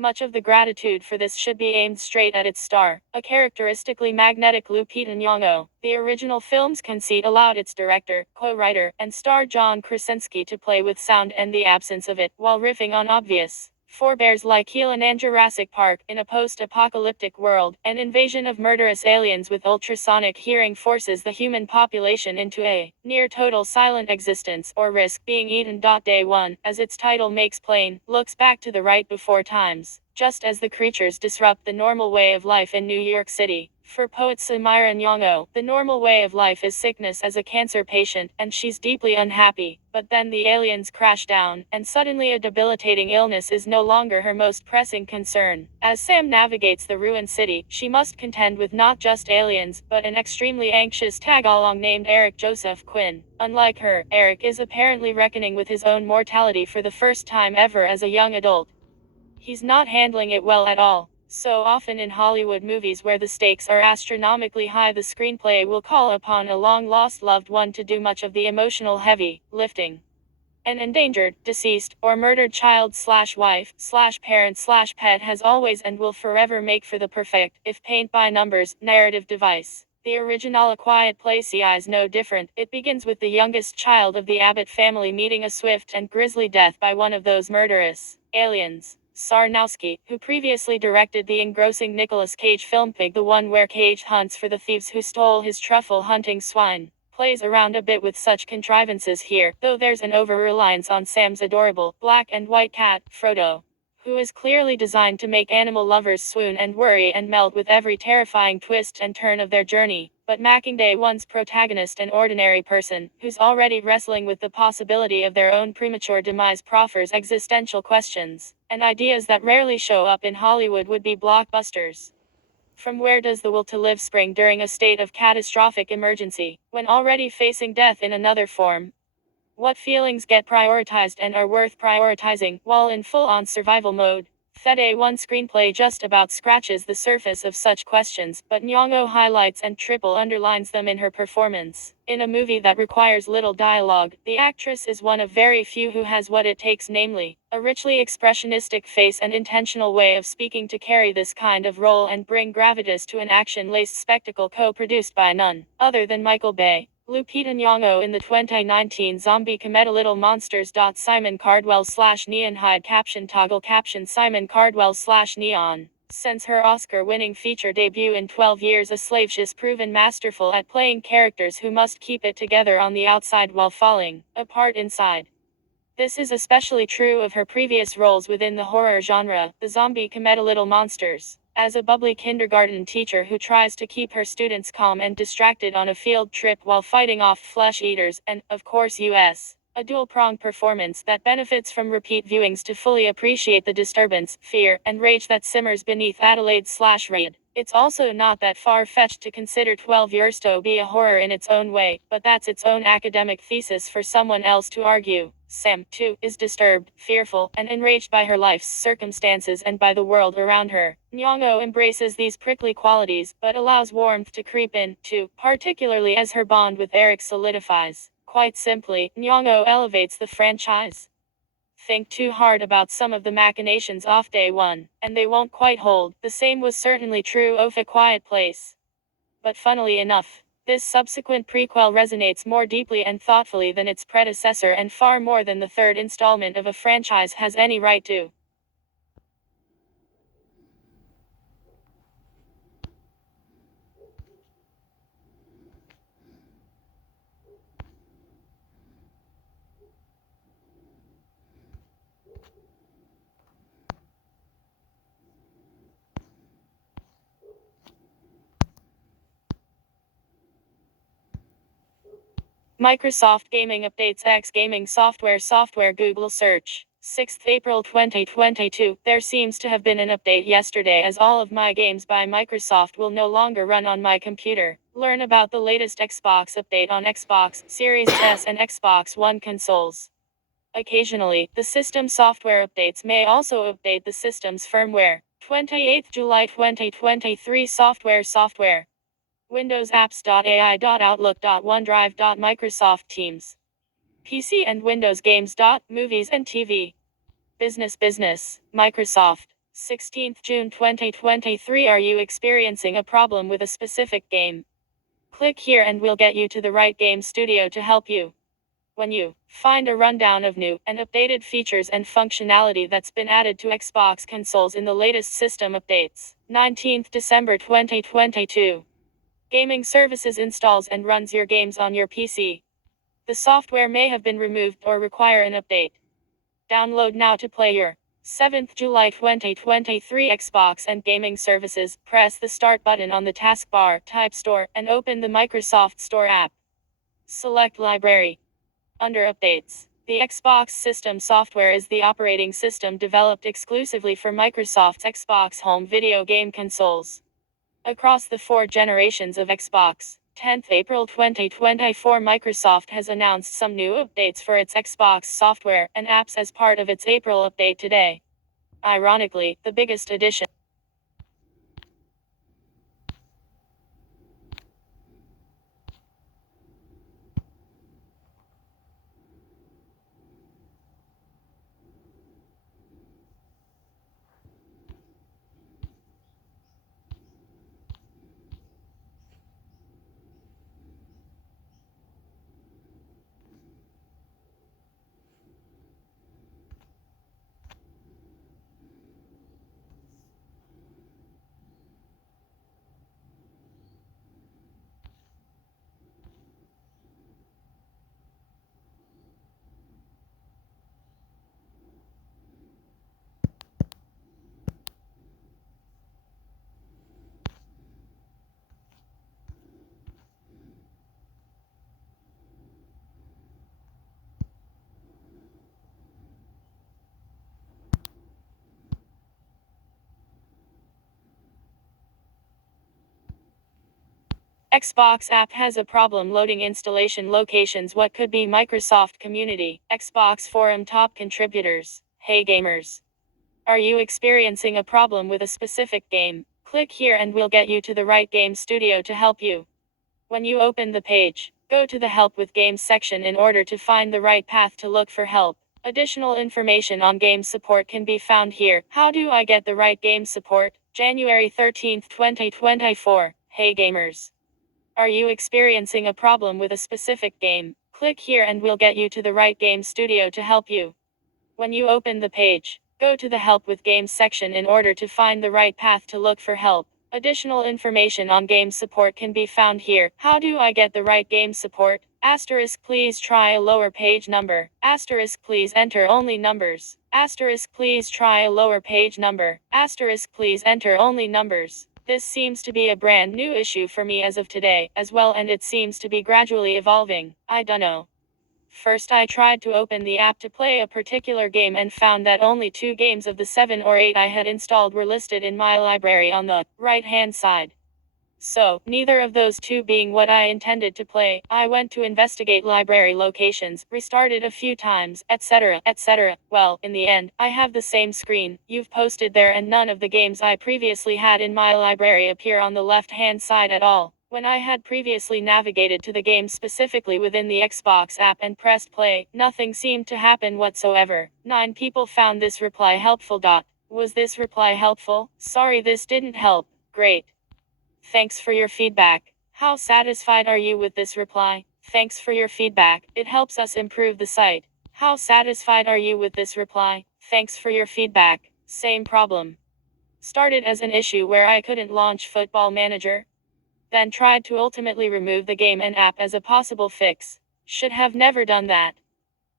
Much of the gratitude for this should be aimed straight at its star, a characteristically magnetic Lupita Nyong'o. The original film's conceit allowed its director, co-writer, and star John Krasinski to play with sound and the absence of it, while riffing on obvious forebears like Keelan and Jurassic Park. In a post-apocalyptic world, an invasion of murderous aliens with ultrasonic hearing forces the human population into a near-total silent existence, or risk being eaten. Day 1, as its title makes plain, looks back to the right before times, just as the creatures disrupt the normal way of life in New York City. For poet Samira Nyong'o, the normal way of life is sickness as a cancer patient, and she's deeply unhappy. But then the aliens crash down, and suddenly a debilitating illness is no longer her most pressing concern. As Sam navigates the ruined city, she must contend with not just aliens, but an extremely anxious tag-along named Eric Joseph Quinn. Unlike her, Eric is apparently reckoning with his own mortality for the first time ever as a young adult. He's not handling it well at all. So often in Hollywood movies where the stakes are astronomically high, the screenplay will call upon a long-lost loved one to do much of the emotional heavy lifting. An endangered, deceased, or murdered child / wife / parent / pet has always and will forever make for the perfect, if paint by numbers, narrative device. The original A Quiet Place is no different. It begins with the youngest child of the Abbott family meeting a swift and grisly death by one of those murderous aliens. Sarnowski, who previously directed the engrossing Nicolas Cage film Pig, the one where Cage hunts for the thieves who stole his truffle-hunting swine, plays around a bit with such contrivances here, though there's an over-reliance on Sam's adorable, black and white cat, Frodo, who is clearly designed to make animal lovers swoon and worry and melt with every terrifying twist and turn of their journey. But Day one's protagonist, an ordinary person, who's already wrestling with the possibility of their own premature demise, proffers existential questions, and ideas that rarely show up in Hollywood would-be blockbusters. From where does the will to live spring during a state of catastrophic emergency, when already facing death in another form? What feelings get prioritized and are worth prioritizing, while in full-on survival mode? Day one screenplay just about scratches the surface of such questions, but Nyong'o highlights and triple underlines them in her performance. In a movie that requires little dialogue, the actress is one of very few who has what it takes, namely, a richly expressionistic face and intentional way of speaking to carry this kind of role and bring gravitas to an action-laced spectacle co-produced by none other than Michael Bay. Lupita Nyong'o in the 2019 zombie comedy Little Monsters. Simon Cardwell / Neon Hide caption toggle caption Simon Cardwell / Neon. Since her Oscar-winning feature debut in 12 Years a Slave, she's proven masterful at playing characters who must keep it together on the outside while falling apart inside. This is especially true of her previous roles within the horror genre, the zombie comedy Little Monsters, as a bubbly kindergarten teacher who tries to keep her students calm and distracted on a field trip while fighting off flesh eaters, and, of course, a dual-pronged performance that benefits from repeat viewings to fully appreciate the disturbance, fear, and rage that simmers beneath Adelaide/Raid. It's also not that far-fetched to consider 12 Years to be a horror in its own way, but that's its own academic thesis for someone else to argue. Sam, too, is disturbed, fearful, and enraged by her life's circumstances and by the world around her. Nyong'o embraces these prickly qualities, but allows warmth to creep in, too, particularly as her bond with Eric solidifies. Quite simply, Nyong'o elevates the franchise. Think too hard about some of the machinations off day one, and they won't quite hold. The same was certainly true of A Quiet Place. But funnily enough, this subsequent prequel resonates more deeply and thoughtfully than its predecessor, and far more than the third installment of a franchise has any right to. Microsoft Gaming updates X gaming software Google search. 6th April 2022. There seems to have been an update yesterday, as all of my games by Microsoft will no longer run on my computer. Learn about the latest Xbox update on Xbox Series S and Xbox One consoles. Occasionally, the system software updates may also update the system's firmware. 28th July 2023. Software. Windows apps.ai. Outlook. OneDrive. Microsoft Teams. PC and Windows games. Movies and TV. Business. Microsoft. 16th June 2023. Are you experiencing a problem with a specific game? Click here and we'll get you to the right game studio to help you. When you find a rundown of new and updated features and functionality that's been added to Xbox consoles in the latest system updates. 19th December 2022. Gaming Services installs and runs your games on your PC. The software may have been removed or require an update. Download now to play your 7th July 2023 Xbox and Gaming Services. Press the Start button on the taskbar, type Store, and open the Microsoft Store app. Select Library. Under Updates, the Xbox system software is the operating system developed exclusively for Microsoft's Xbox home video game consoles. Across the 4 generations of Xbox, 10th April 2024, Microsoft has announced some new updates for its Xbox software and apps as part of its April update today. Ironically, the biggest addition. Xbox app has a problem loading installation locations. What could be Microsoft Community, Xbox Forum top contributors. Hey gamers. Are you experiencing a problem with a specific game? Click here and we'll get you to the right game studio to help you. When you open the page, go to the Help with Games section in order to find the right path to look for help. Additional information on game support can be found here. How do I get the right game support? January 13th, 2024. Hey gamers. Are you experiencing a problem with a specific game? Click here and we'll get you to the right game studio to help you. When you open the page, go to the Help with Games section in order to find the right path to look for help. Additional information on game support can be found here. How do I get the right game support? Asterisk please try a lower page number. Asterisk please enter only numbers. Asterisk please try a lower page number. Asterisk please enter only numbers. This seems to be a brand new issue for me as of today, as well, and it seems to be gradually evolving. I dunno. First I tried to open the app to play a particular game and found that only 2 games of the 7 or 8 I had installed were listed in my library on the right-hand side. So, neither of those 2 being what I intended to play, I went to investigate library locations, restarted a few times, etc., etc. Well, in the end, I have the same screen you've posted there, and none of the games I previously had in my library appear on the left-hand side at all. When I had previously navigated to the game specifically within the Xbox app and pressed play, nothing seemed to happen whatsoever. 9 people found this reply helpful. Was this reply helpful? Sorry, this didn't help. Great. Thanks for your feedback. How satisfied are you with this reply? Thanks for your feedback. It helps us improve the site. How satisfied are you with this reply? Thanks for your feedback. Same problem. Started as an issue where I couldn't launch Football Manager. Then tried to ultimately remove the game and app as a possible fix. Should have never done that.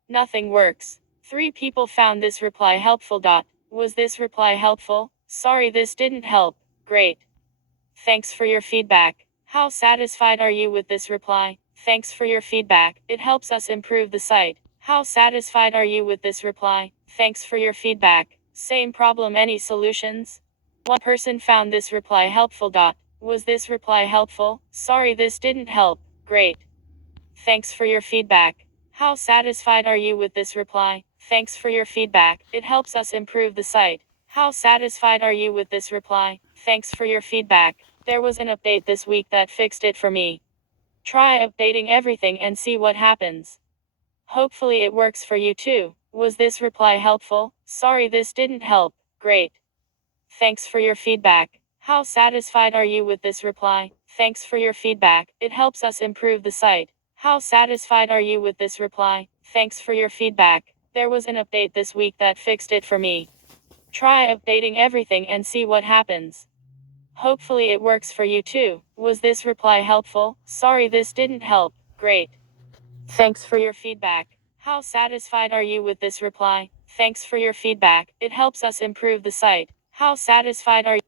Nothing works. 3 people found this reply helpful. Was this reply helpful? Sorry, this didn't help. Great. Thanks for your feedback. How satisfied are you with this reply? Thanks for your feedback. It helps us improve the site. How satisfied are you with this reply? Thanks for your feedback. Same problem, any solutions? 1 person found this reply helpful. Was this reply helpful? Sorry, this didn't help. Great. Thanks for your feedback. How satisfied are you with this reply? Thanks for your feedback. It helps us improve the site. How satisfied are you with this reply? Thanks for your feedback. There was an update this week that fixed it for me. Try updating everything and see what happens. Hopefully it works for you too. Was this reply helpful? Sorry, this didn't help. Great. Thanks for your feedback. How satisfied are you with this reply? Thanks for your feedback. It helps us improve the site. How satisfied are you with this reply? Thanks for your feedback. There was an update this week that fixed it for me. Try updating everything and see what happens. Hopefully it works for you too. Was this reply helpful? Sorry, this didn't help. Great. Thanks for your feedback. How satisfied are you with this reply? Thanks for your feedback. It helps us improve the site. How satisfied are you?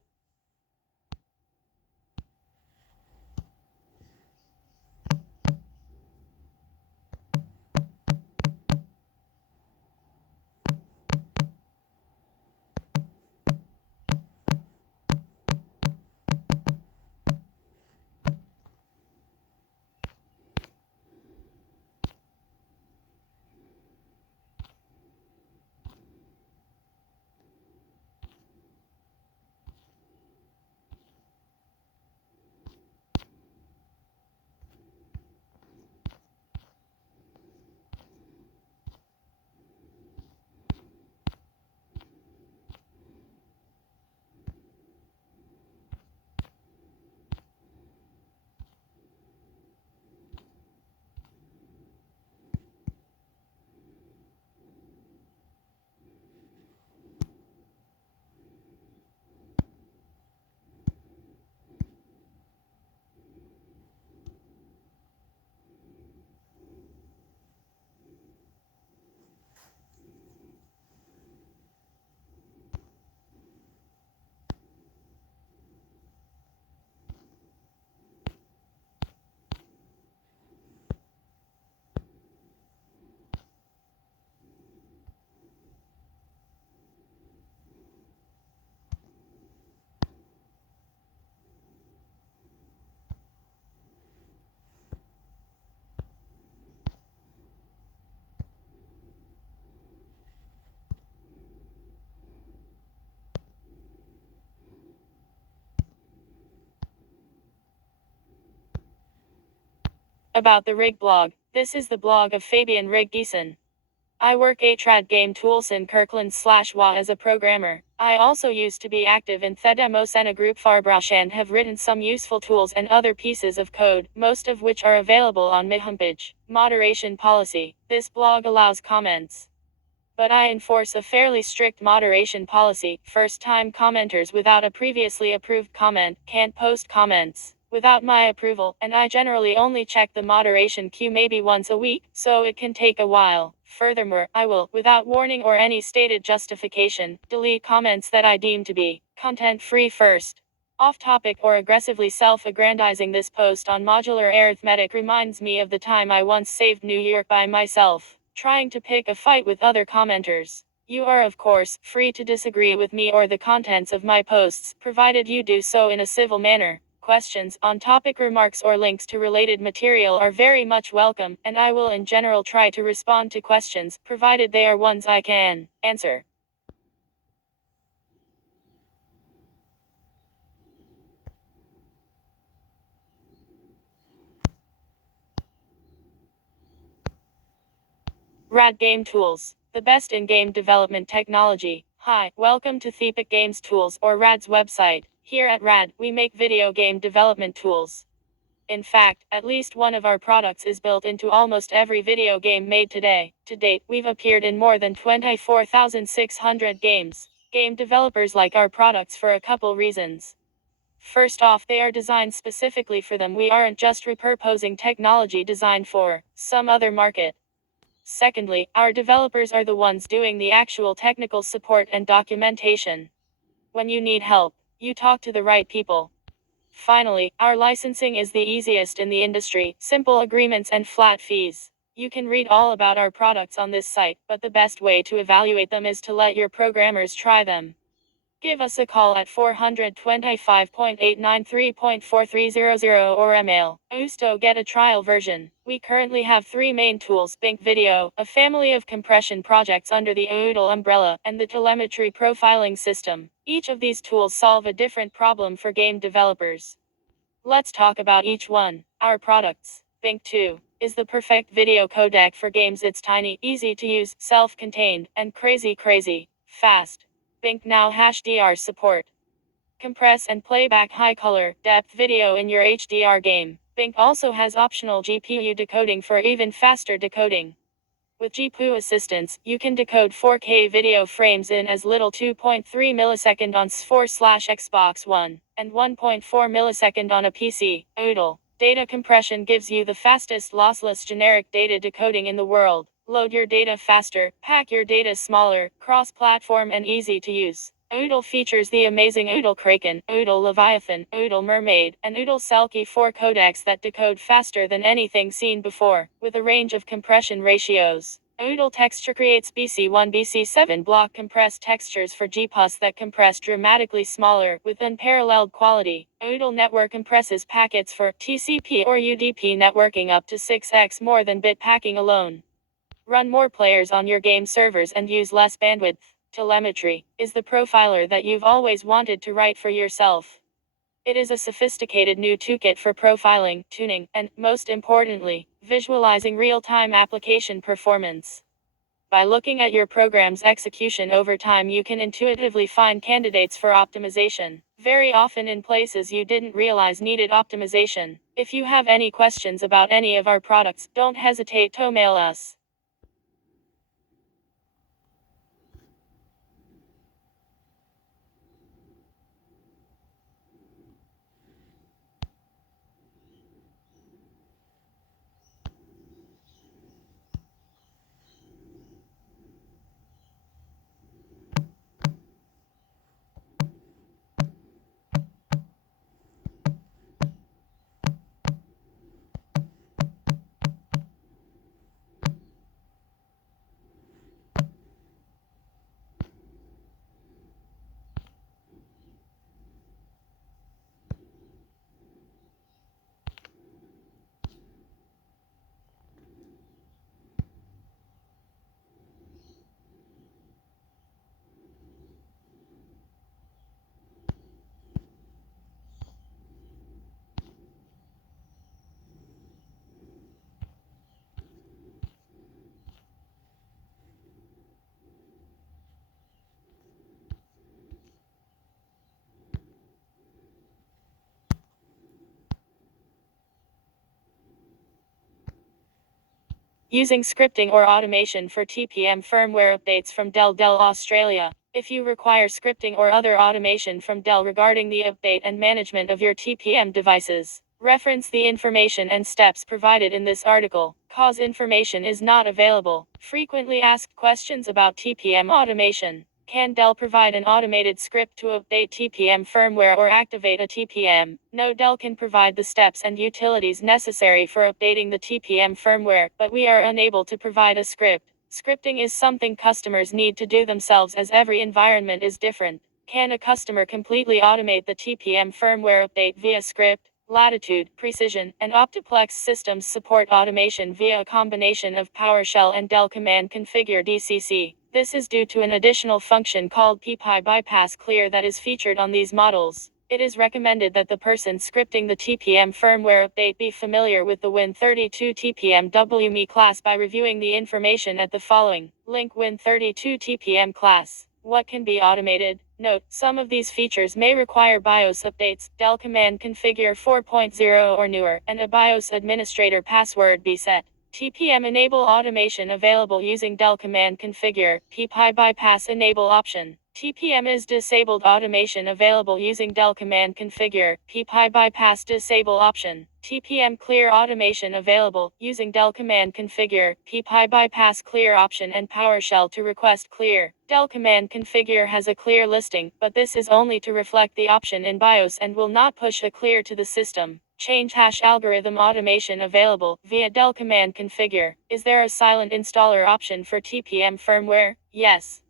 About the Rig blog. This is the blog of Fabian Rig Giesen. I work at Rad Game Tools in Kirkland/Wa as a programmer. I also used to be active in Thedemos and a group Farbrush and have written some useful tools and other pieces of code, most of which are available on my homepage. Moderation policy. This blog allows comments, but I enforce a fairly strict moderation policy. First-time commenters without a previously approved comment can't post comments without my approval, and I generally only check the moderation queue maybe once a week, so it can take a while. Furthermore, I will, without warning or any stated justification, delete comments that I deem to be content-free first. Off-topic or aggressively self-aggrandizing. This post on modular arithmetic reminds me of the time I once saved New York by myself, trying to pick a fight with other commenters. You are, of course, free to disagree with me or the contents of my posts, provided you do so in a civil manner. Questions, on-topic remarks or links to related material are very much welcome, and I will in general try to respond to questions, provided they are ones I can answer. Rad Game Tools, the best in game development technology. Hi, welcome to Thepic Games Tools, or RAD's website. Here at RAD, we make video game development tools. In fact, at least one of our products is built into almost every video game made today. To date, we've appeared in more than 24,600 games. Game developers like our products for a couple reasons. First off, they are designed specifically for them. We aren't just repurposing technology designed for some other market. Secondly, our developers are the ones doing the actual technical support and documentation. When you need help, you talk to the right people. Finally, our licensing is the easiest in the industry, simple agreements and flat fees. You can read all about our products on this site, but the best way to evaluate them is to let your programmers try them. Give us a call at 425.893.4300 or email usto get a trial version. We currently have three main tools: Bink Video, a family of compression projects under the Oodle umbrella, and the telemetry profiling system. Each of these tools solve a different problem for game developers. Let's talk about each one. Our products. Bink 2 is the perfect video codec for games. It's tiny, easy to use, self-contained, and crazy fast. Bink Now HDR support. Compress and playback high color, depth video in your HDR game. Bink also has optional GPU decoding for even faster decoding. With GPU assistance, you can decode 4K video frames in as little 2.3 millisecond on S4/Xbox One, and 1.4 millisecond on a PC. Oodle. Data compression gives you the fastest lossless generic data decoding in the world. Load your data faster, pack your data smaller, cross-platform and easy to use. Oodle features the amazing Oodle Kraken, Oodle Leviathan, Oodle Mermaid, and Oodle Selkie 4 codecs that decode faster than anything seen before, with a range of compression ratios. Oodle Texture creates BC1 BC7 block compressed textures for GPUs that compress dramatically smaller, with unparalleled quality. Oodle Network compresses packets for TCP or UDP networking up to 6x more than bit packing alone. Run more players on your game servers and use less bandwidth. Telemetry is the profiler that you've always wanted to write for yourself. It is a sophisticated new toolkit for profiling, tuning, and, most importantly, visualizing real-time application performance. By looking at your program's execution over time, you can intuitively find candidates for optimization, very often in places you didn't realize needed optimization. If you have any questions about any of our products, don't hesitate to mail us. Using scripting or automation for TPM firmware updates from Dell Australia. If you require scripting or other automation from Dell regarding the update and management of your TPM devices, reference the information and steps provided in this article. Cause information is not available. Frequently asked questions about TPM automation. Can Dell provide an automated script to update TPM firmware or activate a TPM? No, Dell can provide the steps and utilities necessary for updating the TPM firmware, but we are unable to provide a script. Scripting is something customers need to do themselves as every environment is different. Can a customer completely automate the TPM firmware update via script? Latitude, Precision, and Optiplex systems support automation via a combination of PowerShell and Dell Command Configure DCC. This is due to an additional function called PPI Bypass Clear that is featured on these models. It is recommended that the person scripting the TPM firmware update be familiar with the Win32 TPM WME class by reviewing the information at the following link. Win32 TPM class. What can be automated? Note, some of these features may require BIOS updates, Dell Command Configure 4.0 or newer, and a BIOS administrator password be set. TPM Enable automation available using Dell Command Configure, PPI Bypass Enable option. TPM is disabled automation available using Dell Command Configure, PPI Bypass Disable option. TPM Clear automation available using Dell Command Configure, PPI Bypass Clear option and PowerShell to request clear. Dell Command Configure has a clear listing, but this is only to reflect the option in BIOS and will not push a clear to the system. Change hash algorithm automation available via Dell Command Configure. Is there a silent installer option for TPM firmware? Yes.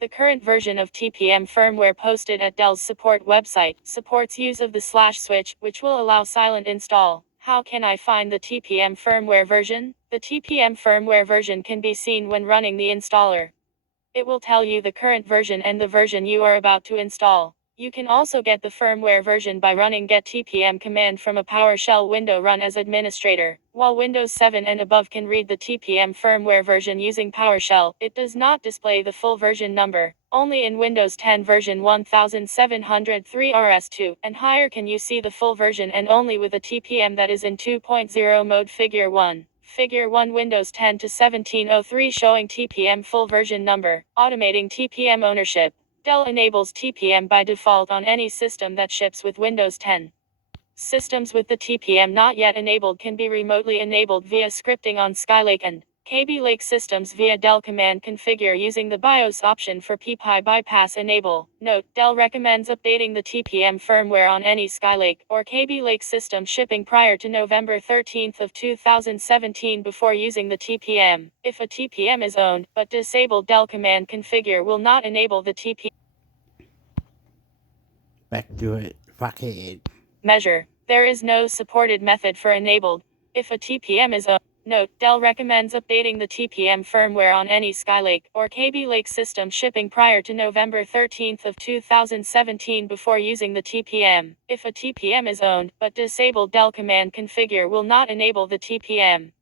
The current version of TPM firmware posted at Dell's support website supports use of the /switch, which will allow silent install. How can I find the TPM firmware version? The TPM firmware version can be seen when running the installer. It will tell you the current version and the version you are about to install. You can also get the firmware version by running get TPM command from a PowerShell window run as administrator. While Windows 7 and above can read the TPM firmware version using PowerShell, it does not display the full version number. Only in Windows 10 version 1703 RS2 and higher can you see the full version, and only with a TPM that is in 2.0 mode. Figure 1. Figure 1 Windows 10 to 1703 showing TPM full version number. Automating TPM ownership. Dell enables TPM by default on any system that ships with Windows 10. Systems with the TPM not yet enabled can be remotely enabled via scripting on Skylake and Kaby Lake systems via Dell Command Configure using the BIOS option for PPI Bypass Enable. Note, Dell recommends updating the TPM firmware on any Skylake or Kaby Lake system shipping prior to November 13, 2017 before using the TPM. If a TPM is owned but disabled, Dell Command Configure will not enable the TPM Back to it. Fuckhead. measure. There is no supported method for enabled. If a TPM is owned. Note, Dell recommends updating the TPM firmware on any Skylake or Kaby Lake system shipping prior to November 13, 2017 before using the TPM. If a TPM is owned but disabled, Dell Command Configure will not enable the TPM.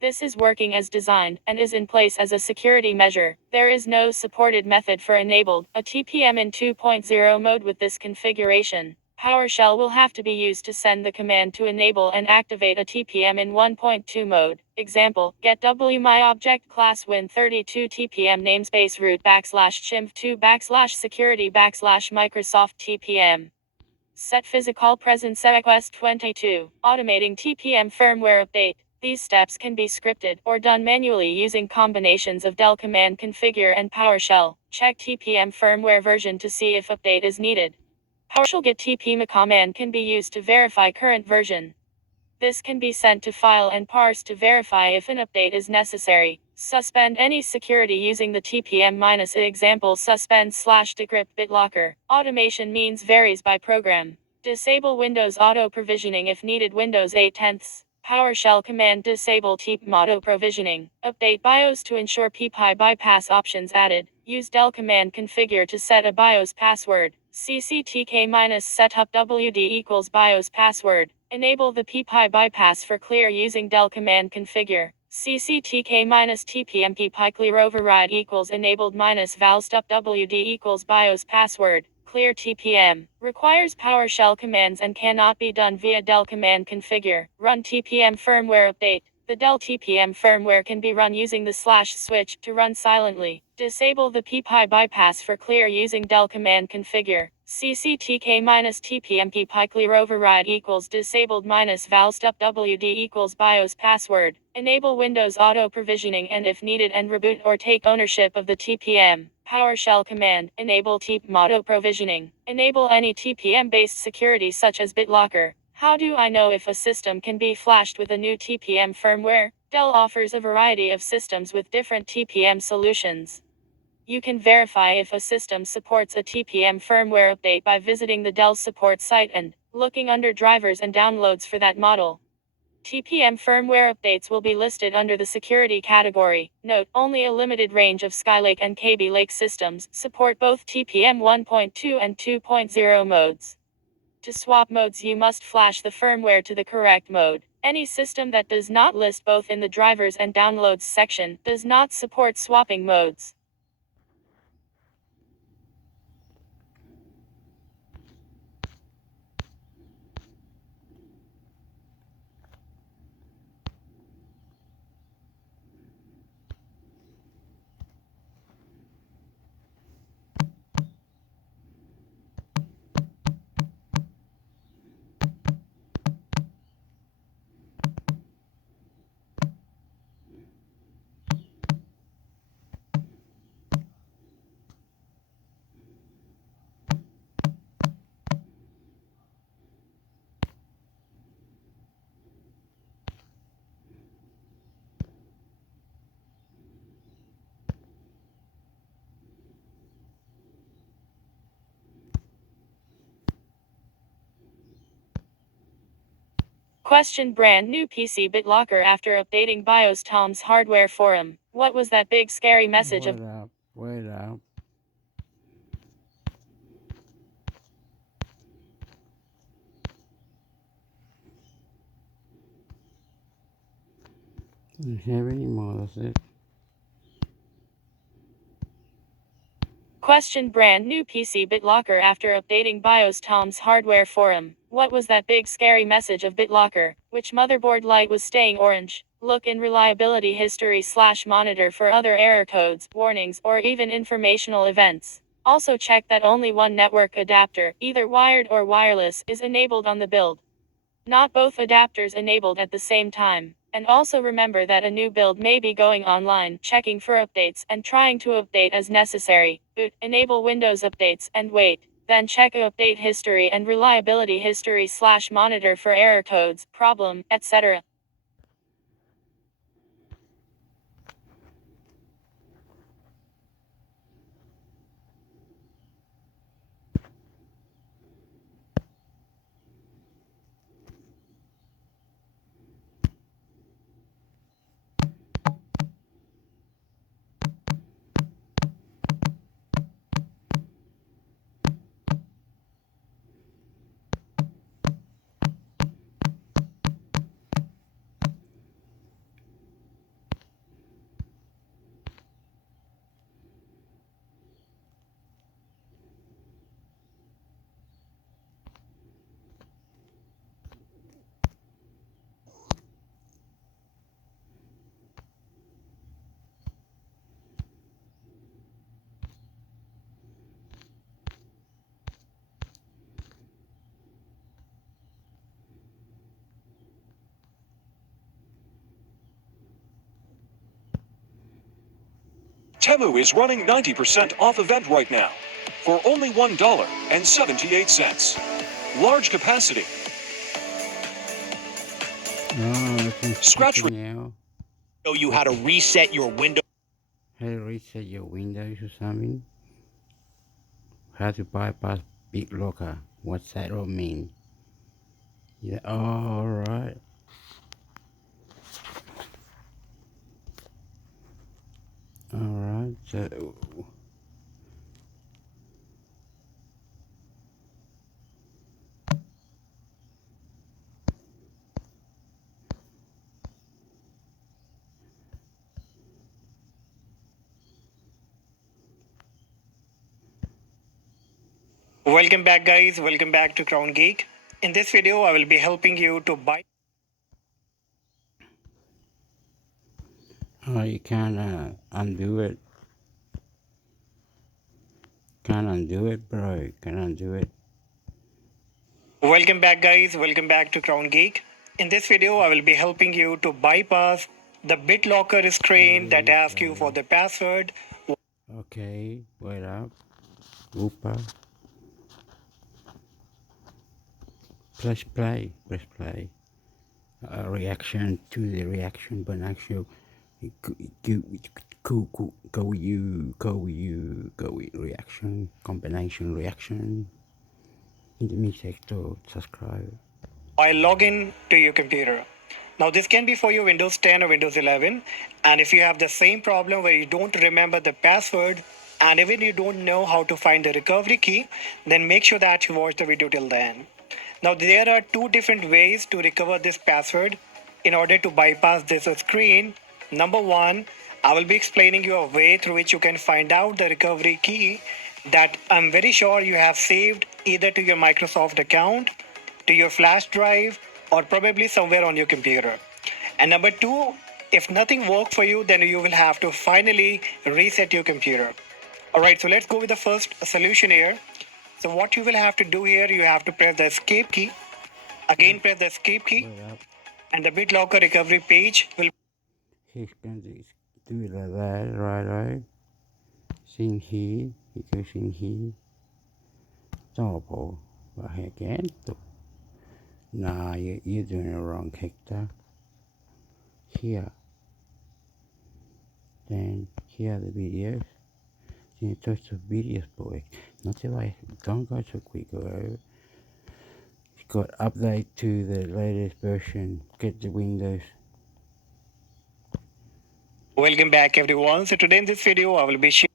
This is working as designed and is in place as a security measure. There is no supported method for enabled a TPM in 2.0 mode with this configuration. PowerShell will have to be used to send the command to enable and activate a TPM in 1.2 mode. Example, get WMyObject class Win32 TPM namespace root /chimp2 /security /Microsoft TPM. Set physical presence request 22. Automating TPM firmware update. These steps can be scripted or done manually using combinations of Dell Command Configure and PowerShell. Check TPM firmware version to see if update is needed. PowerShell get TPM command can be used to verify current version. This can be sent to file and parse to verify if an update is necessary. Suspend any security using the TPM-. Example, suspend/decrypt BitLocker. Automation means varies by program. Disable Windows auto provisioning if needed. Windows 8/10. PowerShell command disable TPM auto provisioning. Update BIOS to ensure PPI bypass options added. Use Dell Command Configure to set a BIOS password. CCTK-setup WD equals BIOS password. Enable the PPI bypass for clear using Dell Command Configure. CCTK-TPM PPI clear override equals enabled -valstup WD equals BIOS password. Clear TPM requires PowerShell commands and cannot be done via Dell Command Configure. Run TPM firmware update. The Dell TPM firmware can be run using the / switch to run silently. Disable the PPI bypass for clear using Dell command configure. CCTK-TPM PPI clear override equals disabled -val step WD equals BIOS password. Enable Windows auto provisioning and if needed and reboot or take ownership of the TPM. PowerShell command. Enable TPM auto provisioning. Enable any TPM-based security such as BitLocker. How do I know if a system can be flashed with a new TPM firmware? Dell offers a variety of systems with different TPM solutions. You can verify if a system supports a TPM firmware update by visiting the Dell support site and looking under drivers and downloads for that model. TPM firmware updates will be listed under the security category. Note, only a limited range of Skylake and Kaby Lake systems support both TPM 1.2 and 2.0 modes. To swap modes, you must flash the firmware to the correct mode. Any system that does not list both in the drivers and downloads section does not support swapping modes. Question: brand new PC BitLocker after updating BIOS. Tom's Hardware Forum. What was that big scary message of? Wait up. Don't have any more, that's it. Question: brand new PC BitLocker after updating BIOS. Tom's Hardware Forum. What was that big scary message of BitLocker? Which motherboard light was staying orange? Look in reliability history / monitor for other error codes, warnings, or even informational events. Also check that only one network adapter, either wired or wireless, is enabled on the build. Not both adapters enabled at the same time. And also remember that a new build may be going online, checking for updates, and trying to update as necessary. Boot, enable Windows updates, and wait. Then check update history and reliability history / monitor for error codes, problem, etc. Temu is running 90% off event right now for only $1.78. Large capacity. Scratch Now. Show you how to reset your window. How to reset your Windows or something? How to bypass BitLocker? What's that all mean? Yeah, alright. Alright, so Welcome back, guys. Welcome back to Crown Geek. In this video, I will be helping you to buy Oh, you can't undo it. Can't undo it, bro. Can't undo it. Welcome back, guys. Welcome back to Crown Geek. In this video, I will be helping you to bypass the BitLocker screen that asks you for the password. Okay, wait up. Whooper. Press play. Press play. Reaction to the reaction, but actually, go with reaction, combination reaction. In the mix sector, subscribe. While log in to your computer. Now, this can be for your Windows 10 or Windows 11. And if you have the same problem where you don't remember the password and even you don't know how to find the recovery key, then make sure that you watch the video till the end. Now, there are two different ways to recover this password in order to bypass this screen. Number one, I will be explaining you a way through which you can find out the recovery key that I'm very sure you have saved either to your Microsoft account, to your flash drive, or probably somewhere on your computer. And number two, if nothing worked for you, then you will have to finally reset your computer. All right, so let's go with the first solution here. So what you will have to do here, you have to press the escape key. Again, press the escape key, Wait up. and the BitLocker recovery page will. He's going to do it like that, right? Sing here, he goes in here. Dopo, va again. Nah, you're doing it wrong, Hector. Here. Then here are the videos. Then you touch the videos, boy. Not the way. Don't go so quick, alright? It's got update to the latest version. Get the Windows. Welcome back, everyone. So today in this video, I will be sharing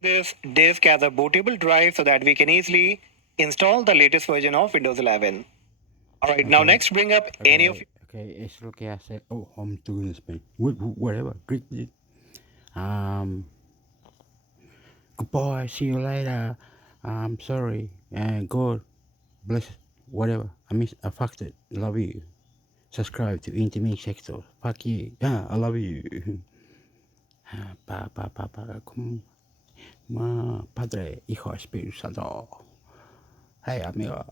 this disk as a bootable drive so that we can easily install the latest version of Windows 11. All right, now Okay. next bring up any of you. Okay, it's okay. I said, oh, I'm doing this, man. Whatever. Click it. Goodbye. See you later. I'm sorry. And God bless. Whatever. I fucked it. Love you. Subscribe to Intimate Sector. Fuck you. Yeah, I love you. Padre, Hijo, Espíritu Santo. Hey, amigo.